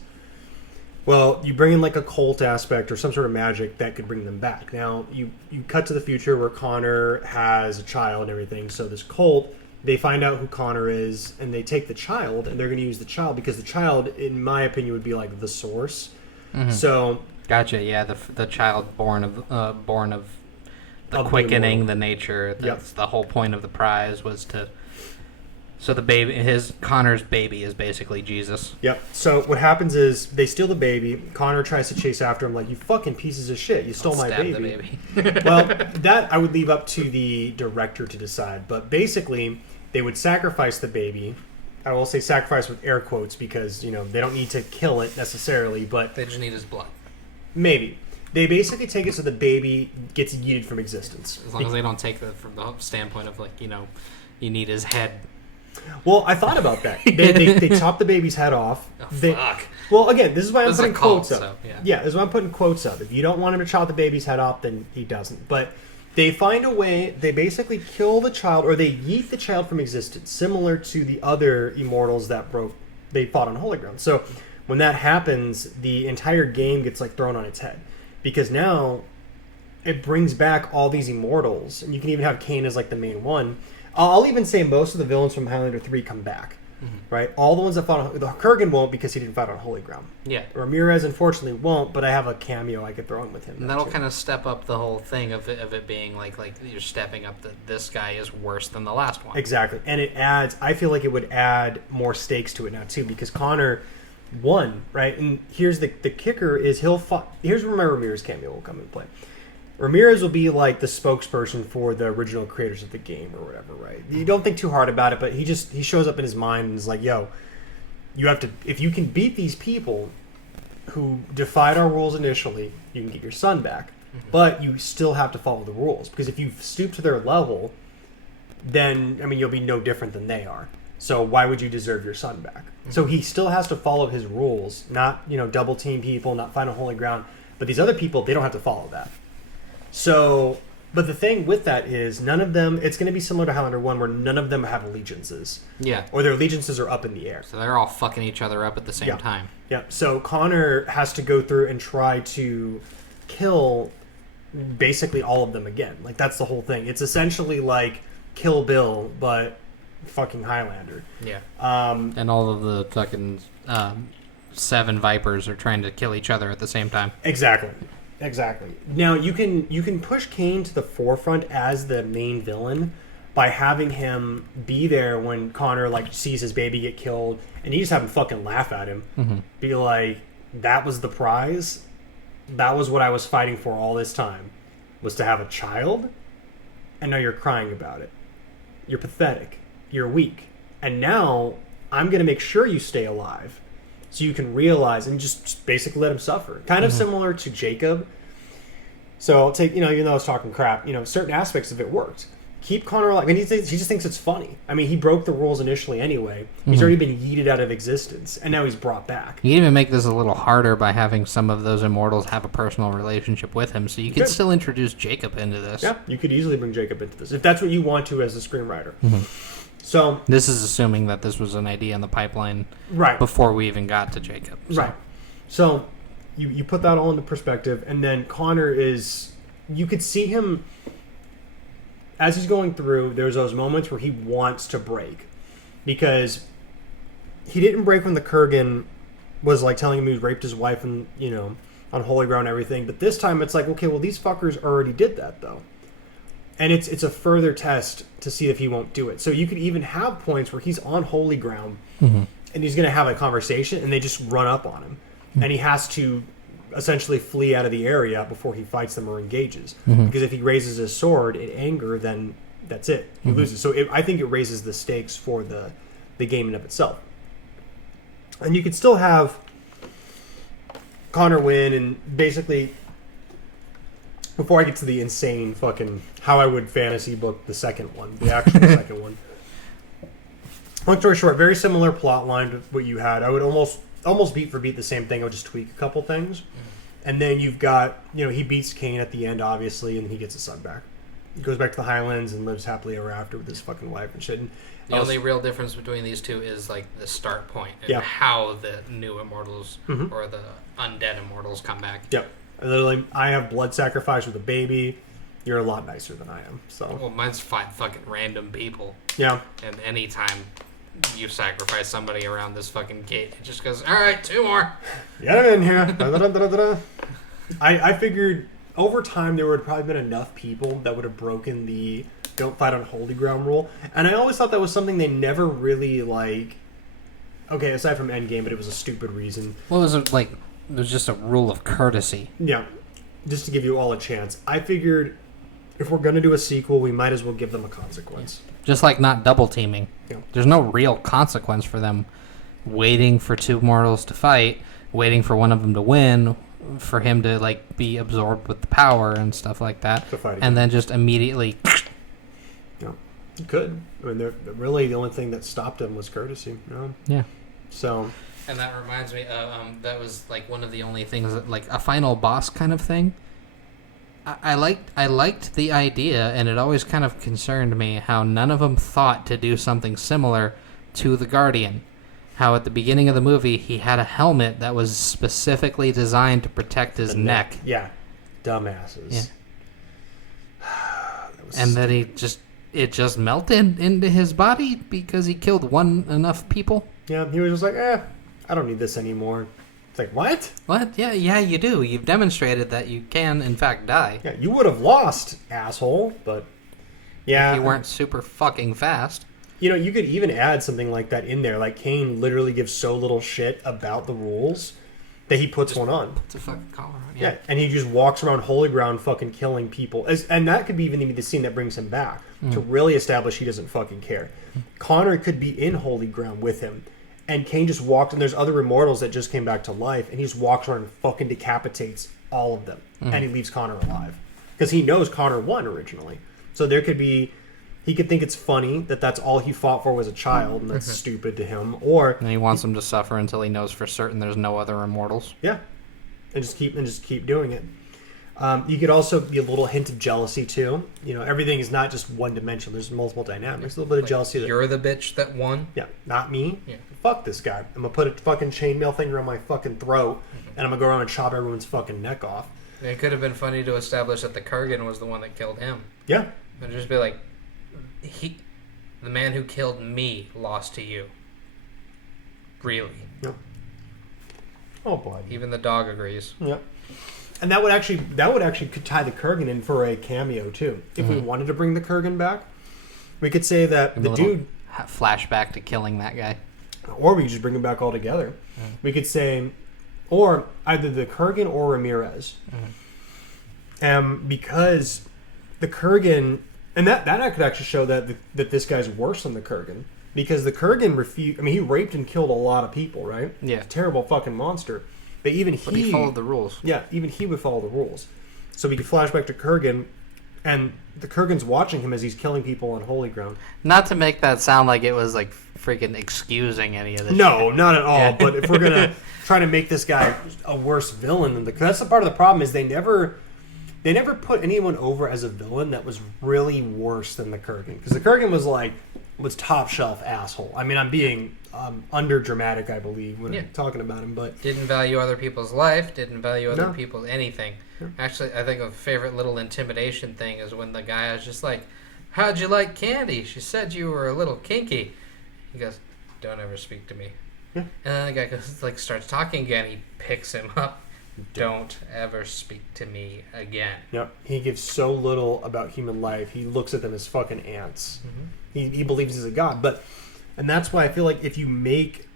Well, you bring in like a cult aspect or some sort of magic that could bring them back. Now, you cut to the future where Connor has a child and everything. So this cult, they find out who Connor is, and they take the child, and they're going to use the child because the child, in my opinion, would be like the source. Mm-hmm. So, gotcha. Yeah, the child born of the quickening, the nature. That's the whole point of the prize was to. So the baby, Connor's baby is basically Jesus. Yep. So what happens is they steal the baby. Connor tries to chase after him like, you fucking pieces of shit. You stole my baby. Well, that I would leave up to the director to decide. But basically, they would sacrifice the baby. I will say sacrifice with air quotes because, you know, they don't need to kill it necessarily, but... They just need his blood. Maybe. They basically take it so the baby gets yeeted from existence. As long as they don't take that from the standpoint of, like, you know, you need his head... Well, I thought about that. They chop the baby's head off. Oh, fuck. Well, again, this is why I'm putting quotes up. So, yeah, this is why I'm putting quotes up. If you don't want him to chop the baby's head off, then he doesn't. But they find a way. They basically kill the child, or they yeet the child from existence, similar to the other immortals that they fought on Holy Ground. So when that happens, the entire game gets like thrown on its head, because now it brings back all these immortals, and you can even have Kane as like the main one. I'll even say most of the villains from Highlander 3 come back, right? All the ones that fought on... The Kurgan won't because he didn't fight on Holy Ground. Yeah. Ramirez, unfortunately, won't, but I have a cameo I could throw in with him. And that'll kind of step up the whole thing of it being like you're stepping up that this guy is worse than the last one. Exactly. And it adds... I feel like it would add more stakes to it now, too, because Connor won, right? And here's the kicker is here's where my Ramirez cameo will come into play. Ramirez will be like the spokesperson for the original creators of the game or whatever, right? You don't think too hard about it, but he shows up in his mind and is like, yo, you have to, if you can beat these people who defied our rules initially, you can get your son back. But you still have to follow the rules, because if you stoop to their level, then, I mean, you'll be no different than they are. So why would you deserve your son back? So he still has to follow his rules, not, you know, double team people, not find a holy ground. But these other people, they don't have to follow that. So, but the thing with that is none of them, it's going to be similar to Highlander 1 where none of them have allegiances. Yeah. Or their allegiances are up in the air. So they're all fucking each other up at the same time. Yeah. So Connor has to go through and try to kill basically all of them again. Like, that's the whole thing. It's essentially like Kill Bill, but fucking Highlander. Yeah. And all of the fucking 7 Vipers are trying to kill each other at the same time. Exactly. Now you can push Kane to the forefront as the main villain by having him be there when Connor like sees his baby get killed, and you just have him fucking laugh at him, be like, "That was the prize. That was what I was fighting for all this time, was to have a child, and now you're crying about it. You're pathetic. You're weak, and now I'm gonna make sure you stay alive." So you can realize and just basically let him suffer. Kind of similar to Jacob. So I'll take, even though I was talking crap, certain aspects of it worked. Keep Connor alive. And he just thinks it's funny. I mean, he broke the rules initially anyway. He's already been yeeted out of existence, and now he's brought back. You can even make this a little harder by having some of those immortals have a personal relationship with him, so you could still introduce Jacob into this. Yeah, you could easily bring Jacob into this, if that's what you want to as a screenwriter. So this is assuming that this was an idea in the pipeline before we even got to Jacob. So. Right. So you put that all into perspective, and then Connor is... You could see him... As he's going through, there's those moments where he wants to break. Because he didn't break when the Kurgan was like telling him he raped his wife and, on holy ground and everything. But this time it's like, okay, well, these fuckers already did that, though. And it's a further test to see if he won't do it. So you could even have points where he's on holy ground and he's going to have a conversation and they just run up on him. And he has to essentially flee out of the area before he fights them or engages. Because if he raises his sword in anger, then that's it. He loses. So I think it raises the stakes for the game in of itself. And you could still have Connor win and basically... Before I get to the insane fucking how I would fantasy book the second one, the actual second one. Long story short, very similar plot line to what you had. I would almost beat for beat the same thing. I would just tweak a couple things. And then you've got, he beats Kane at the end, obviously, and he gets his son back. He goes back to the Highlands and lives happily ever after with his fucking wife and shit. And the only real difference between these two is like the start point and how the new immortals or the undead immortals come back. Yep. Literally, I have blood sacrifice with a baby. You're a lot nicer than I am. So. Well, mine's 5 fucking random people. Yeah. And anytime you sacrifice somebody around this fucking gate, it just goes, all right, 2 more. Get him in here. I figured over time there would have probably been enough people that would have broken the don't fight on holy ground rule. And I always thought that was something they never really, okay, aside from Endgame, but it was a stupid reason. Well, was it like... It was just a rule of courtesy. Yeah, just to give you all a chance. I figured if we're going to do a sequel, we might as well give them a consequence. Just like not double teaming. Yeah. There's no real consequence for them waiting for 2 mortals to fight, waiting for one of them to win, for him to be absorbed with the power and stuff like that, and then just immediately... Yeah, you could. I mean, really the only thing that stopped him was courtesy. Yeah. So... And that reminds me, that was one of the only things that, a final boss kind of thing. I liked the idea, and it always kind of concerned me how none of them thought to do something similar to the Guardian. How at the beginning of the movie he had a helmet that was specifically designed to protect his neck. Yeah, dumbasses. Yeah. And that it just melted into his body because he killed enough people. Yeah, he was just like, I don't need this anymore. It's like, what? What? Yeah, you do. You've demonstrated that you can, in fact, die. Yeah, you would have lost, asshole, but... Yeah. If you weren't super fucking fast. You could even add something like that in there. Like, Kane literally gives so little shit about the rules that he puts one on. Puts a fucking collar on, yeah. And he just walks around holy ground fucking killing people. And that could be even the scene that brings him back to really establish he doesn't fucking care. Connor could be in holy ground with him. And Kane just walked, and there's other immortals that just came back to life, and he just walks around and fucking decapitates all of them. And he leaves Connor alive. Because he knows Connor won originally. So there could be... He could think it's funny that that's all he fought for was a child, and that's stupid to him. Or... And he wants him to suffer until he knows for certain there's no other immortals. Yeah. And just keep doing it. You could also be a little hint of jealousy, too. Everything is not just one dimension. There's multiple dynamics. A little bit of jealousy. You're the bitch that won? Yeah. Not me. Yeah. Fuck this guy. I'm going to put a fucking chainmail thing around my fucking throat, and I'm going to go around and chop everyone's fucking neck off. It could have been funny to establish that the Kurgan was the one that killed him. Yeah. And just be like, the man who killed me lost to you. Really? No. Oh boy. Even the dog agrees. Yep. And that would actually could tie the Kurgan in for a cameo too. If we wanted to bring the Kurgan back, we could say that the dude flashback to killing that guy, or we could just bring him back all together. We could say, or either the Kurgan or Ramirez, because the Kurgan, and that I could actually show that this guy's worse than the Kurgan, because the Kurgan refused. I mean, he raped and killed a lot of people, right? Yeah, terrible fucking monster. But even he followed the rules. Yeah, even he would follow the rules. So we could flash back to Kurgan, and the Kurgan's watching him as he's killing people on holy ground. Not to make that sound like it was like freaking excusing any of this. No, shit. not at all. Yeah. But if we're gonna try to make this guy a worse villain than that's the part of the problem is they never put anyone over as a villain that was really worse than the Kurgan, because the Kurgan was top shelf asshole. I mean, I'm being under dramatic, I believe, when I'm talking about him, but didn't value other people's life, didn't value other No. people's anything. Yeah. Actually, I think a favorite little intimidation thing is when the guy is just like, "How'd you like candy? She said you were a little kinky." He goes, "Don't ever speak to me." Yeah. And then the guy goes, starts talking again. He picks him up. Don't ever speak to me again. Yep. He gives so little about human life. He looks at them as fucking ants. He believes he's a god. And that's why I feel like if you make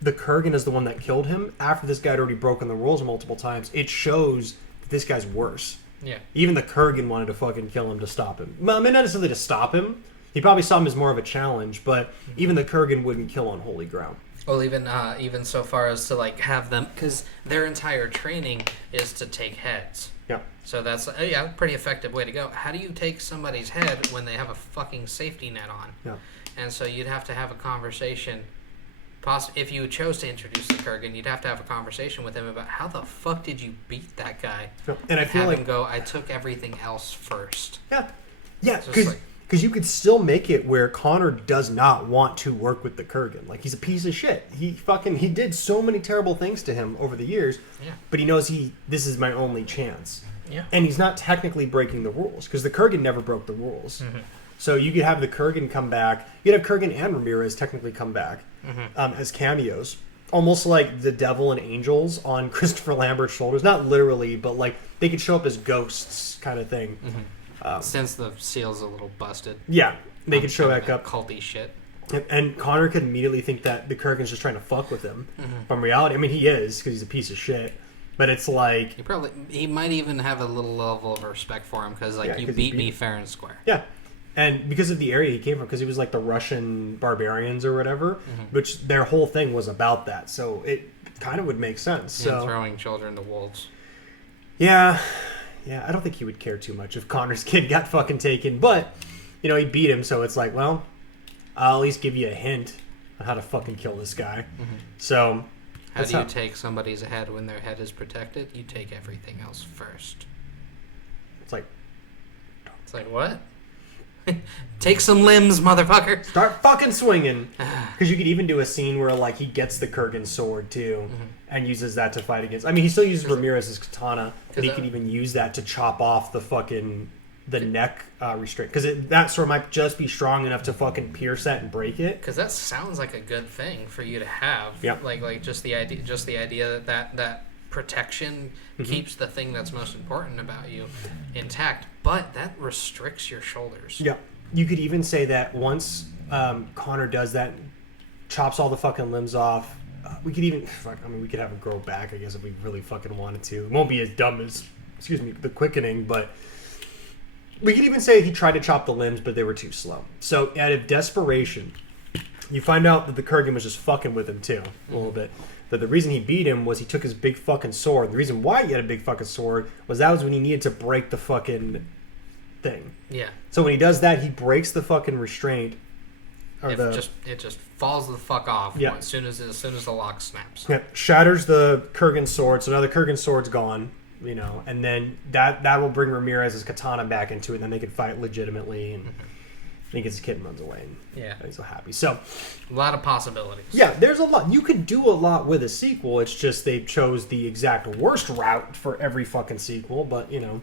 the Kurgan as the one that killed him, after this guy had already broken the rules multiple times, it shows that this guy's worse. Yeah. Even the Kurgan wanted to fucking kill him to stop him. Well, I mean, not necessarily to stop him. He probably saw him as more of a challenge, but even the Kurgan wouldn't kill on holy ground. Well, even so far as to like have them, because their entire training is to take heads. Yeah. So that's a pretty effective way to go. How do you take somebody's head when they have a fucking safety net on? Yeah. And so you'd have to have a conversation. If you chose to introduce the Kurgan, you'd have to have a conversation with him about how the fuck did you beat that guy? Yeah. And I feel have like him go, "I took everything else first." Yeah. Yeah, So it's because you could still make it where Connor does not want to work with the Kurgan. Like, he's a piece of shit. He did so many terrible things to him over the years. Yeah. But he knows this is my only chance. Yeah. And he's not technically breaking the rules, because the Kurgan never broke the rules. So you could have the Kurgan come back. You could have Kurgan and Ramirez technically come back as cameos. Almost like the devil and angels on Christopher Lambert's shoulders. Not literally, but like they could show up as ghosts kind of thing. Since the seal's a little busted. Yeah, they could show back up. Culty shit. And Connor could immediately think that the Kurgan's just trying to fuck with him. From reality, I mean, he is, because he's a piece of shit. But it's like... He might even have a little level of respect for him, because you beat me fair and square. Yeah. And because of the area he came from, because he was like the Russian barbarians or whatever, which their whole thing was about that. So it kind of would make sense. And so throwing children to wolves. Yeah. Yeah, I don't think he would care too much if Connor's kid got fucking taken. But, he beat him, so it's like, well, I'll at least give you a hint on how to fucking kill this guy. So... How do you take somebody's head when their head is protected? You take everything else first. It's like, what? Take some limbs, motherfucker. Start fucking swinging. Because you could even do a scene where, like, he gets the Kurgan sword, too, and uses that to fight against... I mean, he still uses Ramirez's katana, but he could even use that to chop off the neck restraint. Because that sword might just be strong enough to fucking pierce that and break it. Because that sounds like a good thing for you to have. Yeah. Like just the idea that protection keeps the thing that's most important about you intact, but that restricts your shoulders. Yeah. You could even say that once Connor does that, chops all the fucking limbs off, we could even... we could have him grow back, I guess, if we really fucking wanted to. It won't be as dumb as, the quickening, but... We could even say he tried to chop the limbs, but they were too slow. So, out of desperation, you find out that the Kurgan was just fucking with him, too, a little bit. That the reason he beat him was he took his big fucking sword. The reason why he had a big fucking sword was when he needed to break the fucking thing. Yeah. So when he does that, he breaks the fucking restraint. It just falls the fuck off as soon as the lock snaps. Yeah, shatters the Kurgan sword, so now the Kurgan sword's gone. And then that will bring Ramirez's katana back into it, and then they can fight legitimately, and he gets his kid and runs away, and he's so happy. So, a lot of possibilities. Yeah, there's a lot. You could do a lot with a sequel. It's just they chose the exact worst route for every fucking sequel, but, I'm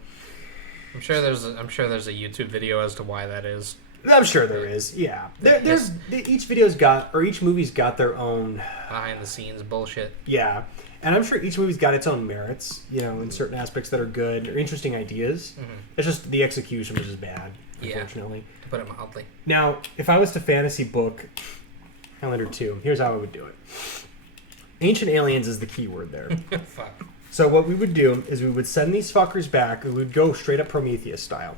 sure there's a YouTube video as to why that is. I'm sure there is. Yeah, there's each movie's got their own behind the scenes bullshit. Yeah, and I'm sure each movie's got its own merits. In certain aspects that are good or interesting ideas. Mm-hmm. It's just the execution was just bad, unfortunately. To put it mildly. Now, if I was to fantasy book Highlander 2, here's how I would do it. Ancient aliens is the key word there. Fuck. So what we would do is we would send these fuckers back, and we would go straight up Prometheus style.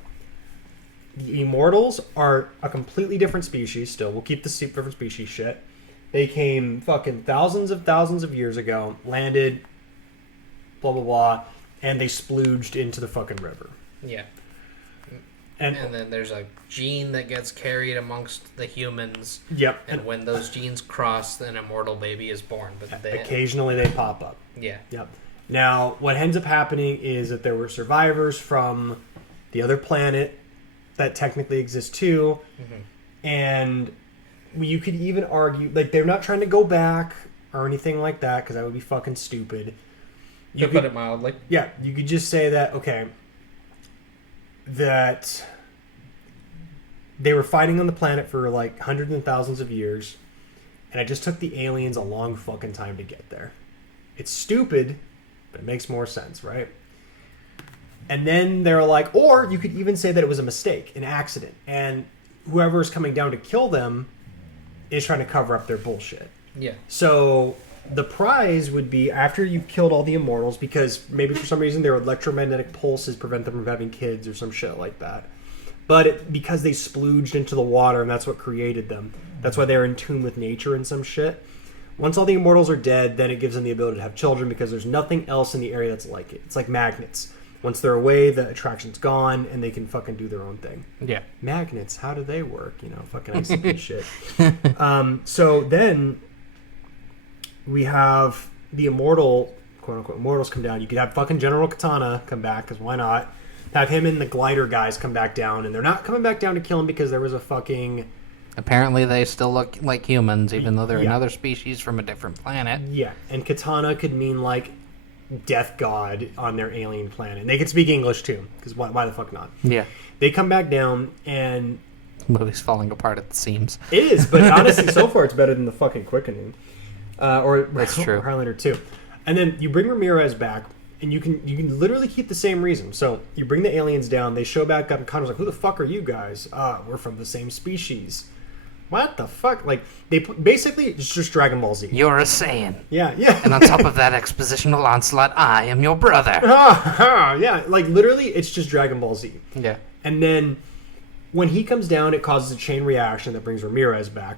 The Immortals are a completely different species still. We'll keep the different species shit. They came fucking thousands of years ago, landed, blah, blah, blah, and they splooged into the fucking river. Yeah. And then there's a gene that gets carried amongst the humans. Yep. And when those genes cross, an immortal baby is born. But occasionally they pop up. Yeah. Yep. Now, what ends up happening is that there were survivors from the other planet that technically exists too. Mm-hmm. And you could even argue, like, they're not trying to go back or anything like that, because that would be fucking stupid. You could put it mildly. Yeah, you could just say that, okay, that they were fighting on the planet for like hundreds and thousands of years, and it just took the aliens a long fucking time to get there. It's stupid, but it makes more sense, right? And then they're like, or you could even say that it was a mistake, an accident, and whoever's coming down to kill them is trying to cover up their bullshit. Yeah. So the prize would be after you've killed all the Immortals, because maybe for some reason their electromagnetic pulses prevent them from having kids or some shit like that. But because they splooged into the water and that's what created them, that's why they're in tune with nature and some shit. Once all the Immortals are dead, then it gives them the ability to have children, because there's nothing else in the area that's like it. It's like magnets. Once they're away, the attraction's gone, and they can fucking do their own thing. Yeah. Magnets, how do they work? Fucking ICP shit. So then we have the immortal, quote-unquote, immortals come down. You could have fucking General Katana come back, because why not? Have him and the glider guys come back down, and they're not coming back down to kill him because there was a fucking... Apparently they still look like humans, even though they're another species from a different planet. Yeah, and Katana could mean, like, death god on their alien planet. And they could speak English, too, because why the fuck not? Yeah. They come back down, and... The movie's falling apart at the seams. It is, but honestly, so far it's better than the fucking Quickening. That's true. Or Highlander 2. And then you bring Ramirez back, and you can literally keep the same reason. So you bring the aliens down, they show back up, and Connor's like, who the fuck are you guys? We're from the same species. What the fuck? Like, they basically, it's just Dragon Ball Z. You're a Saiyan. Yeah, yeah. And on top of that expositional onslaught, I am your brother. Yeah, like, literally, it's just Dragon Ball Z. Yeah. And then, when he comes down, it causes a chain reaction that brings Ramirez back.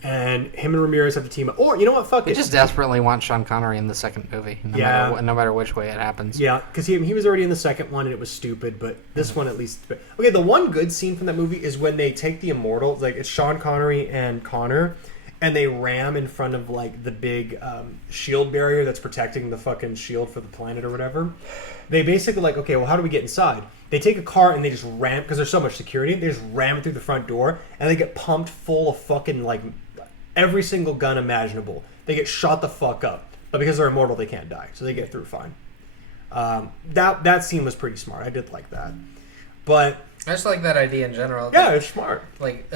And him and Ramirez have to team up. Or, you know what, fuck it. We just desperately want Sean Connery in the second movie, no matter which way it happens. Yeah, because he was already in the second one and it was stupid, but this one at least... Okay, the one good scene from that movie is when they take the Immortals, like, it's Sean Connery and Connor, and they ram in front of, like, the big shield barrier that's protecting the fucking shield for the planet or whatever. They basically, like, okay, well, how do we get inside? They take a car and they just ram... Because there's so much security, they just ram through the front door, and they get pumped full of fucking, like... every single gun imaginable. They get shot the fuck up. But because they're immortal, they can't die. So they get through fine. That scene was pretty smart. I did like that. But... I just like that idea in general. Yeah, it's smart. Like,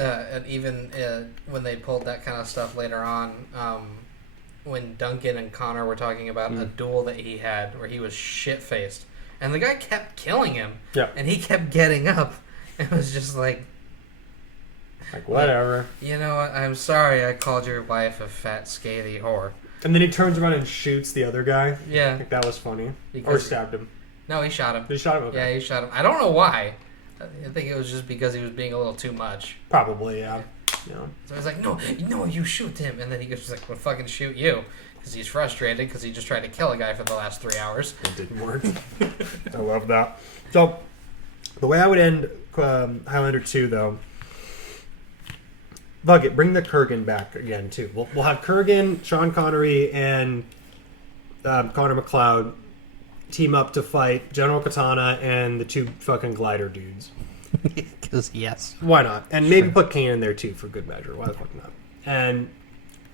even when they pulled that kind of stuff later on, when Duncan and Connor were talking about a duel that he had where he was shit-faced. And the guy kept killing him. Yeah. And he kept getting up. It was just like... Like, whatever. You know what? I'm sorry I called your wife a fat, scaly whore. And then he turns around and shoots the other guy. Yeah. I think that was funny. Because or stabbed him. No, he shot him. Did he shot him? Okay. Yeah, he shot him. I don't know why. I think it was just because he was being a little too much. Probably, yeah. So he's like, no, you shoot him. And then he goes like, well, fucking shoot you. Because he's frustrated because he just tried to kill a guy for the last 3 hours. It didn't work. I love that. So, the way I would end Highlander 2, though... Fuck it, bring the Kurgan back again, too. We'll have Kurgan, Sean Connery, and Connor McLeod team up to fight General Katana and the two fucking glider dudes. Because, yes. Why not? And maybe put Kane in there, too, for good measure. Why the fuck not? And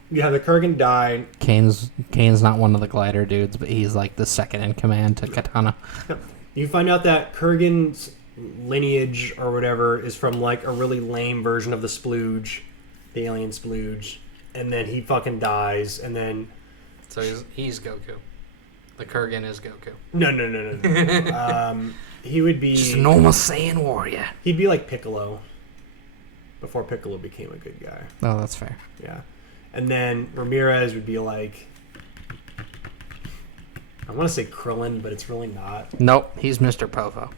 you have the Kurgan die. Kane's not one of the glider dudes, but he's like the second in command to Katana. You find out that Kurgan's lineage or whatever is from like a really lame version of the Splooge, the alien Splooge, and then he fucking dies, and then So he's Goku. The Kurgan is Goku. no. He would be Just a normal Saiyan warrior. He'd be like Piccolo before Piccolo became a good guy. Oh, that's fair. Yeah, and then Ramirez would be like, I want to say Krillin, but it's really not. Nope, he's Mr. Popo.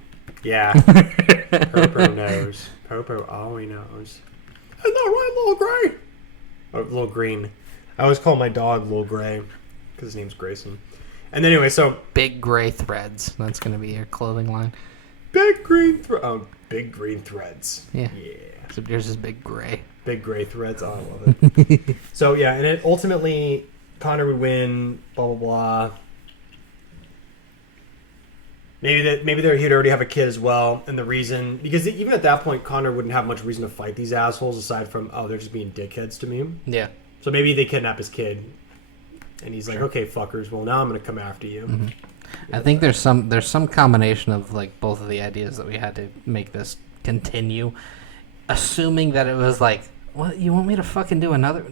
Yeah, Popo knows. Popo always knows. Isn't that right, Little Gray? Or Little Green. I always call my dog Little Gray because his name's Grayson. And anyway, so Big gray threads. That's going to be your clothing line. big green threads. Yeah. Yeah. Except yours is big gray. Big gray threads. Oh, I love it. So yeah, and it ultimately Connor would win. Blah blah blah. Maybe he'd already have a kid as well, and the reason because even at that point Connor wouldn't have much reason to fight these assholes aside from they're just being dickheads to me. Yeah. So maybe they kidnap his kid, and he's like, Sure. okay, fuckers. Well, now I'm gonna come after you. Mm-hmm. I think there's some combination of like both of the ideas that we had to make this continue, assuming that it was like, what, you want me to fucking do another?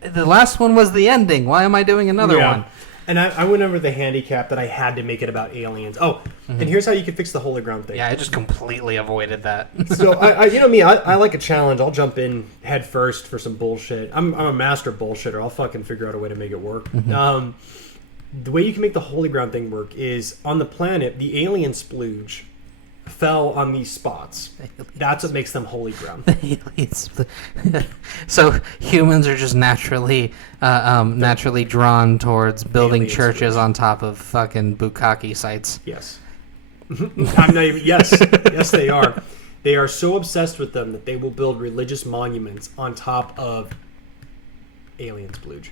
The last one was the ending. Why am I doing another one? And I went over the handicap that I had to make it about aliens. Oh, and here's how you could fix the holy ground thing. Yeah, I just completely avoided that. So I you know me, I like a challenge. I'll jump in head first for some bullshit. I'm a master bullshitter. I'll fucking figure out a way to make it work. The way you can make the holy ground thing work is on the planet, the alien splooge fell on these spots. That's what makes them holy ground. So humans are just naturally drawn towards building Alien churches splooge. on top of fucking bukkake sites. Yes. I'm not even. Yes, yes, they are. They are so obsessed with them that they will build religious monuments on top of alien splooge.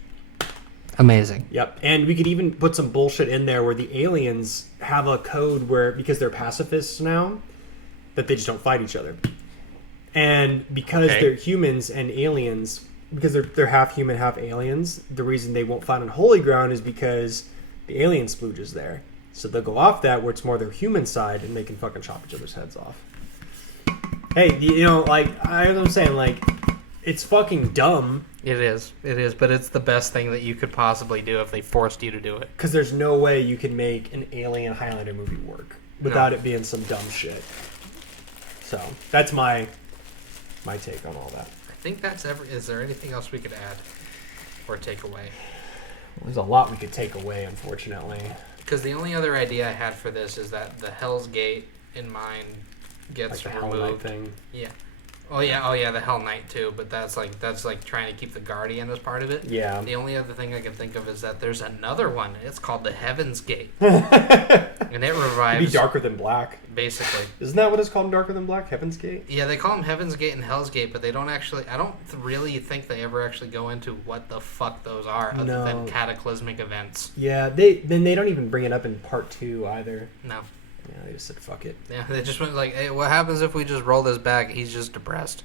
Amazing. Yep, and we could even put some bullshit in there where the aliens have a code where, because they're pacifists now, that they just don't fight each other. And because Okay. they're humans and aliens, because they're half human, half aliens, the reason they won't fight on holy ground is because the alien splooge is there. So they'll go off that where it's more their human side and they can fucking chop each other's heads off. Hey, you know, like, I'm saying, like, it's fucking dumb. It is, but it's the best thing that you could possibly do if they forced you to do it. Because there's no way you can make an alien Highlander movie work without it being some dumb shit. So that's my take on all that. I think that's Is there anything else we could add or take away? There's a lot we could take away, unfortunately. Because the only other idea I had for this is that the Hell's Gate in mine gets Like the Hell Knight removed. thing. Yeah. Oh yeah, the Hell Knight too. But that's like trying to keep the Guardian as part of it. Yeah. The only other thing I can think of is that there's another one. It's called the Heaven's Gate, It'd and it revives be Darker Than Black. basically. Isn't that what it's called, Darker Than Black? Heaven's Gate? Yeah, they call them Heaven's Gate and Hell's Gate, but they don't actually. I don't really think they ever actually go into what the fuck those are, other than cataclysmic events. Yeah, they don't even bring it up in part 2 either. No. Yeah, they just said fuck it. Yeah, they just went like, "Hey, what happens if we just roll this back? He's just depressed."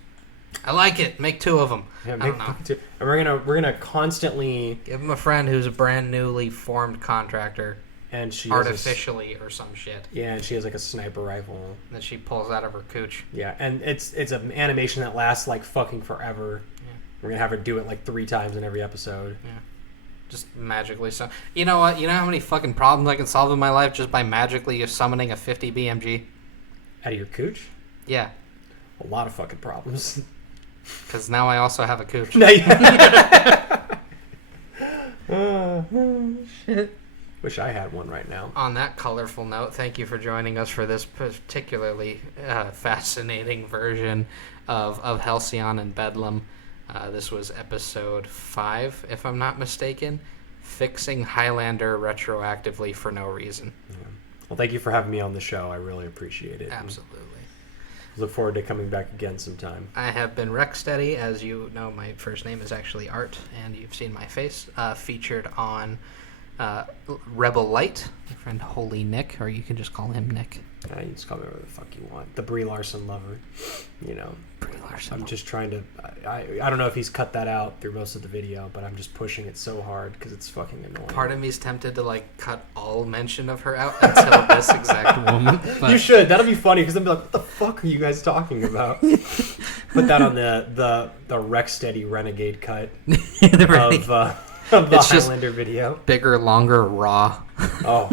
I like it. Make 2 of them. Yeah, I don't know. And we're gonna constantly, Give him a friend who's a brand newly formed contractor, and she has artificially or some shit, and she has like a sniper rifle. that she pulls out of her cooch. Yeah, and it's an animation that lasts like fucking forever. Yeah. We're gonna have her do it like 3 times in every episode. Yeah. Just magically so. You know what? You know how many fucking problems I can solve in my life just by magically summoning a 50 BMG? Out of your cooch? Yeah. A lot of fucking problems. Because now I also have a cooch. Shit. Wish I had one right now. On that colorful note, thank you for joining us for this particularly fascinating version of Halcyon and Bedlam. This was episode 5, if I'm not mistaken. Fixing Highlander retroactively for no reason. Yeah. Well, thank you for having me on the show. I really appreciate it. Absolutely. Look forward to coming back again sometime. I have been Rexsteady. As you know, my first name is actually Art, and you've seen my face featured on Rebel Light, my friend Holy Nick, or you can just call him Nick. You just call me whatever the fuck you want. The Brie Larson lover. You know. Brie Larson. I'm just trying to... I don't know if he's cut that out through most of the video, but I'm just pushing it so hard because it's fucking annoying. Part of me's tempted to, like, cut all mention of her out until this exact moment. But... You should. That'll be funny because I'll be like, what the fuck are you guys talking about? Put that on the Rexsteady Renegade cut of the Highlander video. Bigger, longer, raw. Oh,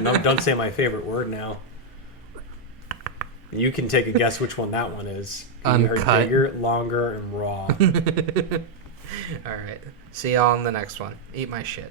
no, don't say my favorite word now. You can take a guess which one that one is. You heard Uncut. bigger, longer, and raw. All right. See y'all in the next one. Eat my shit.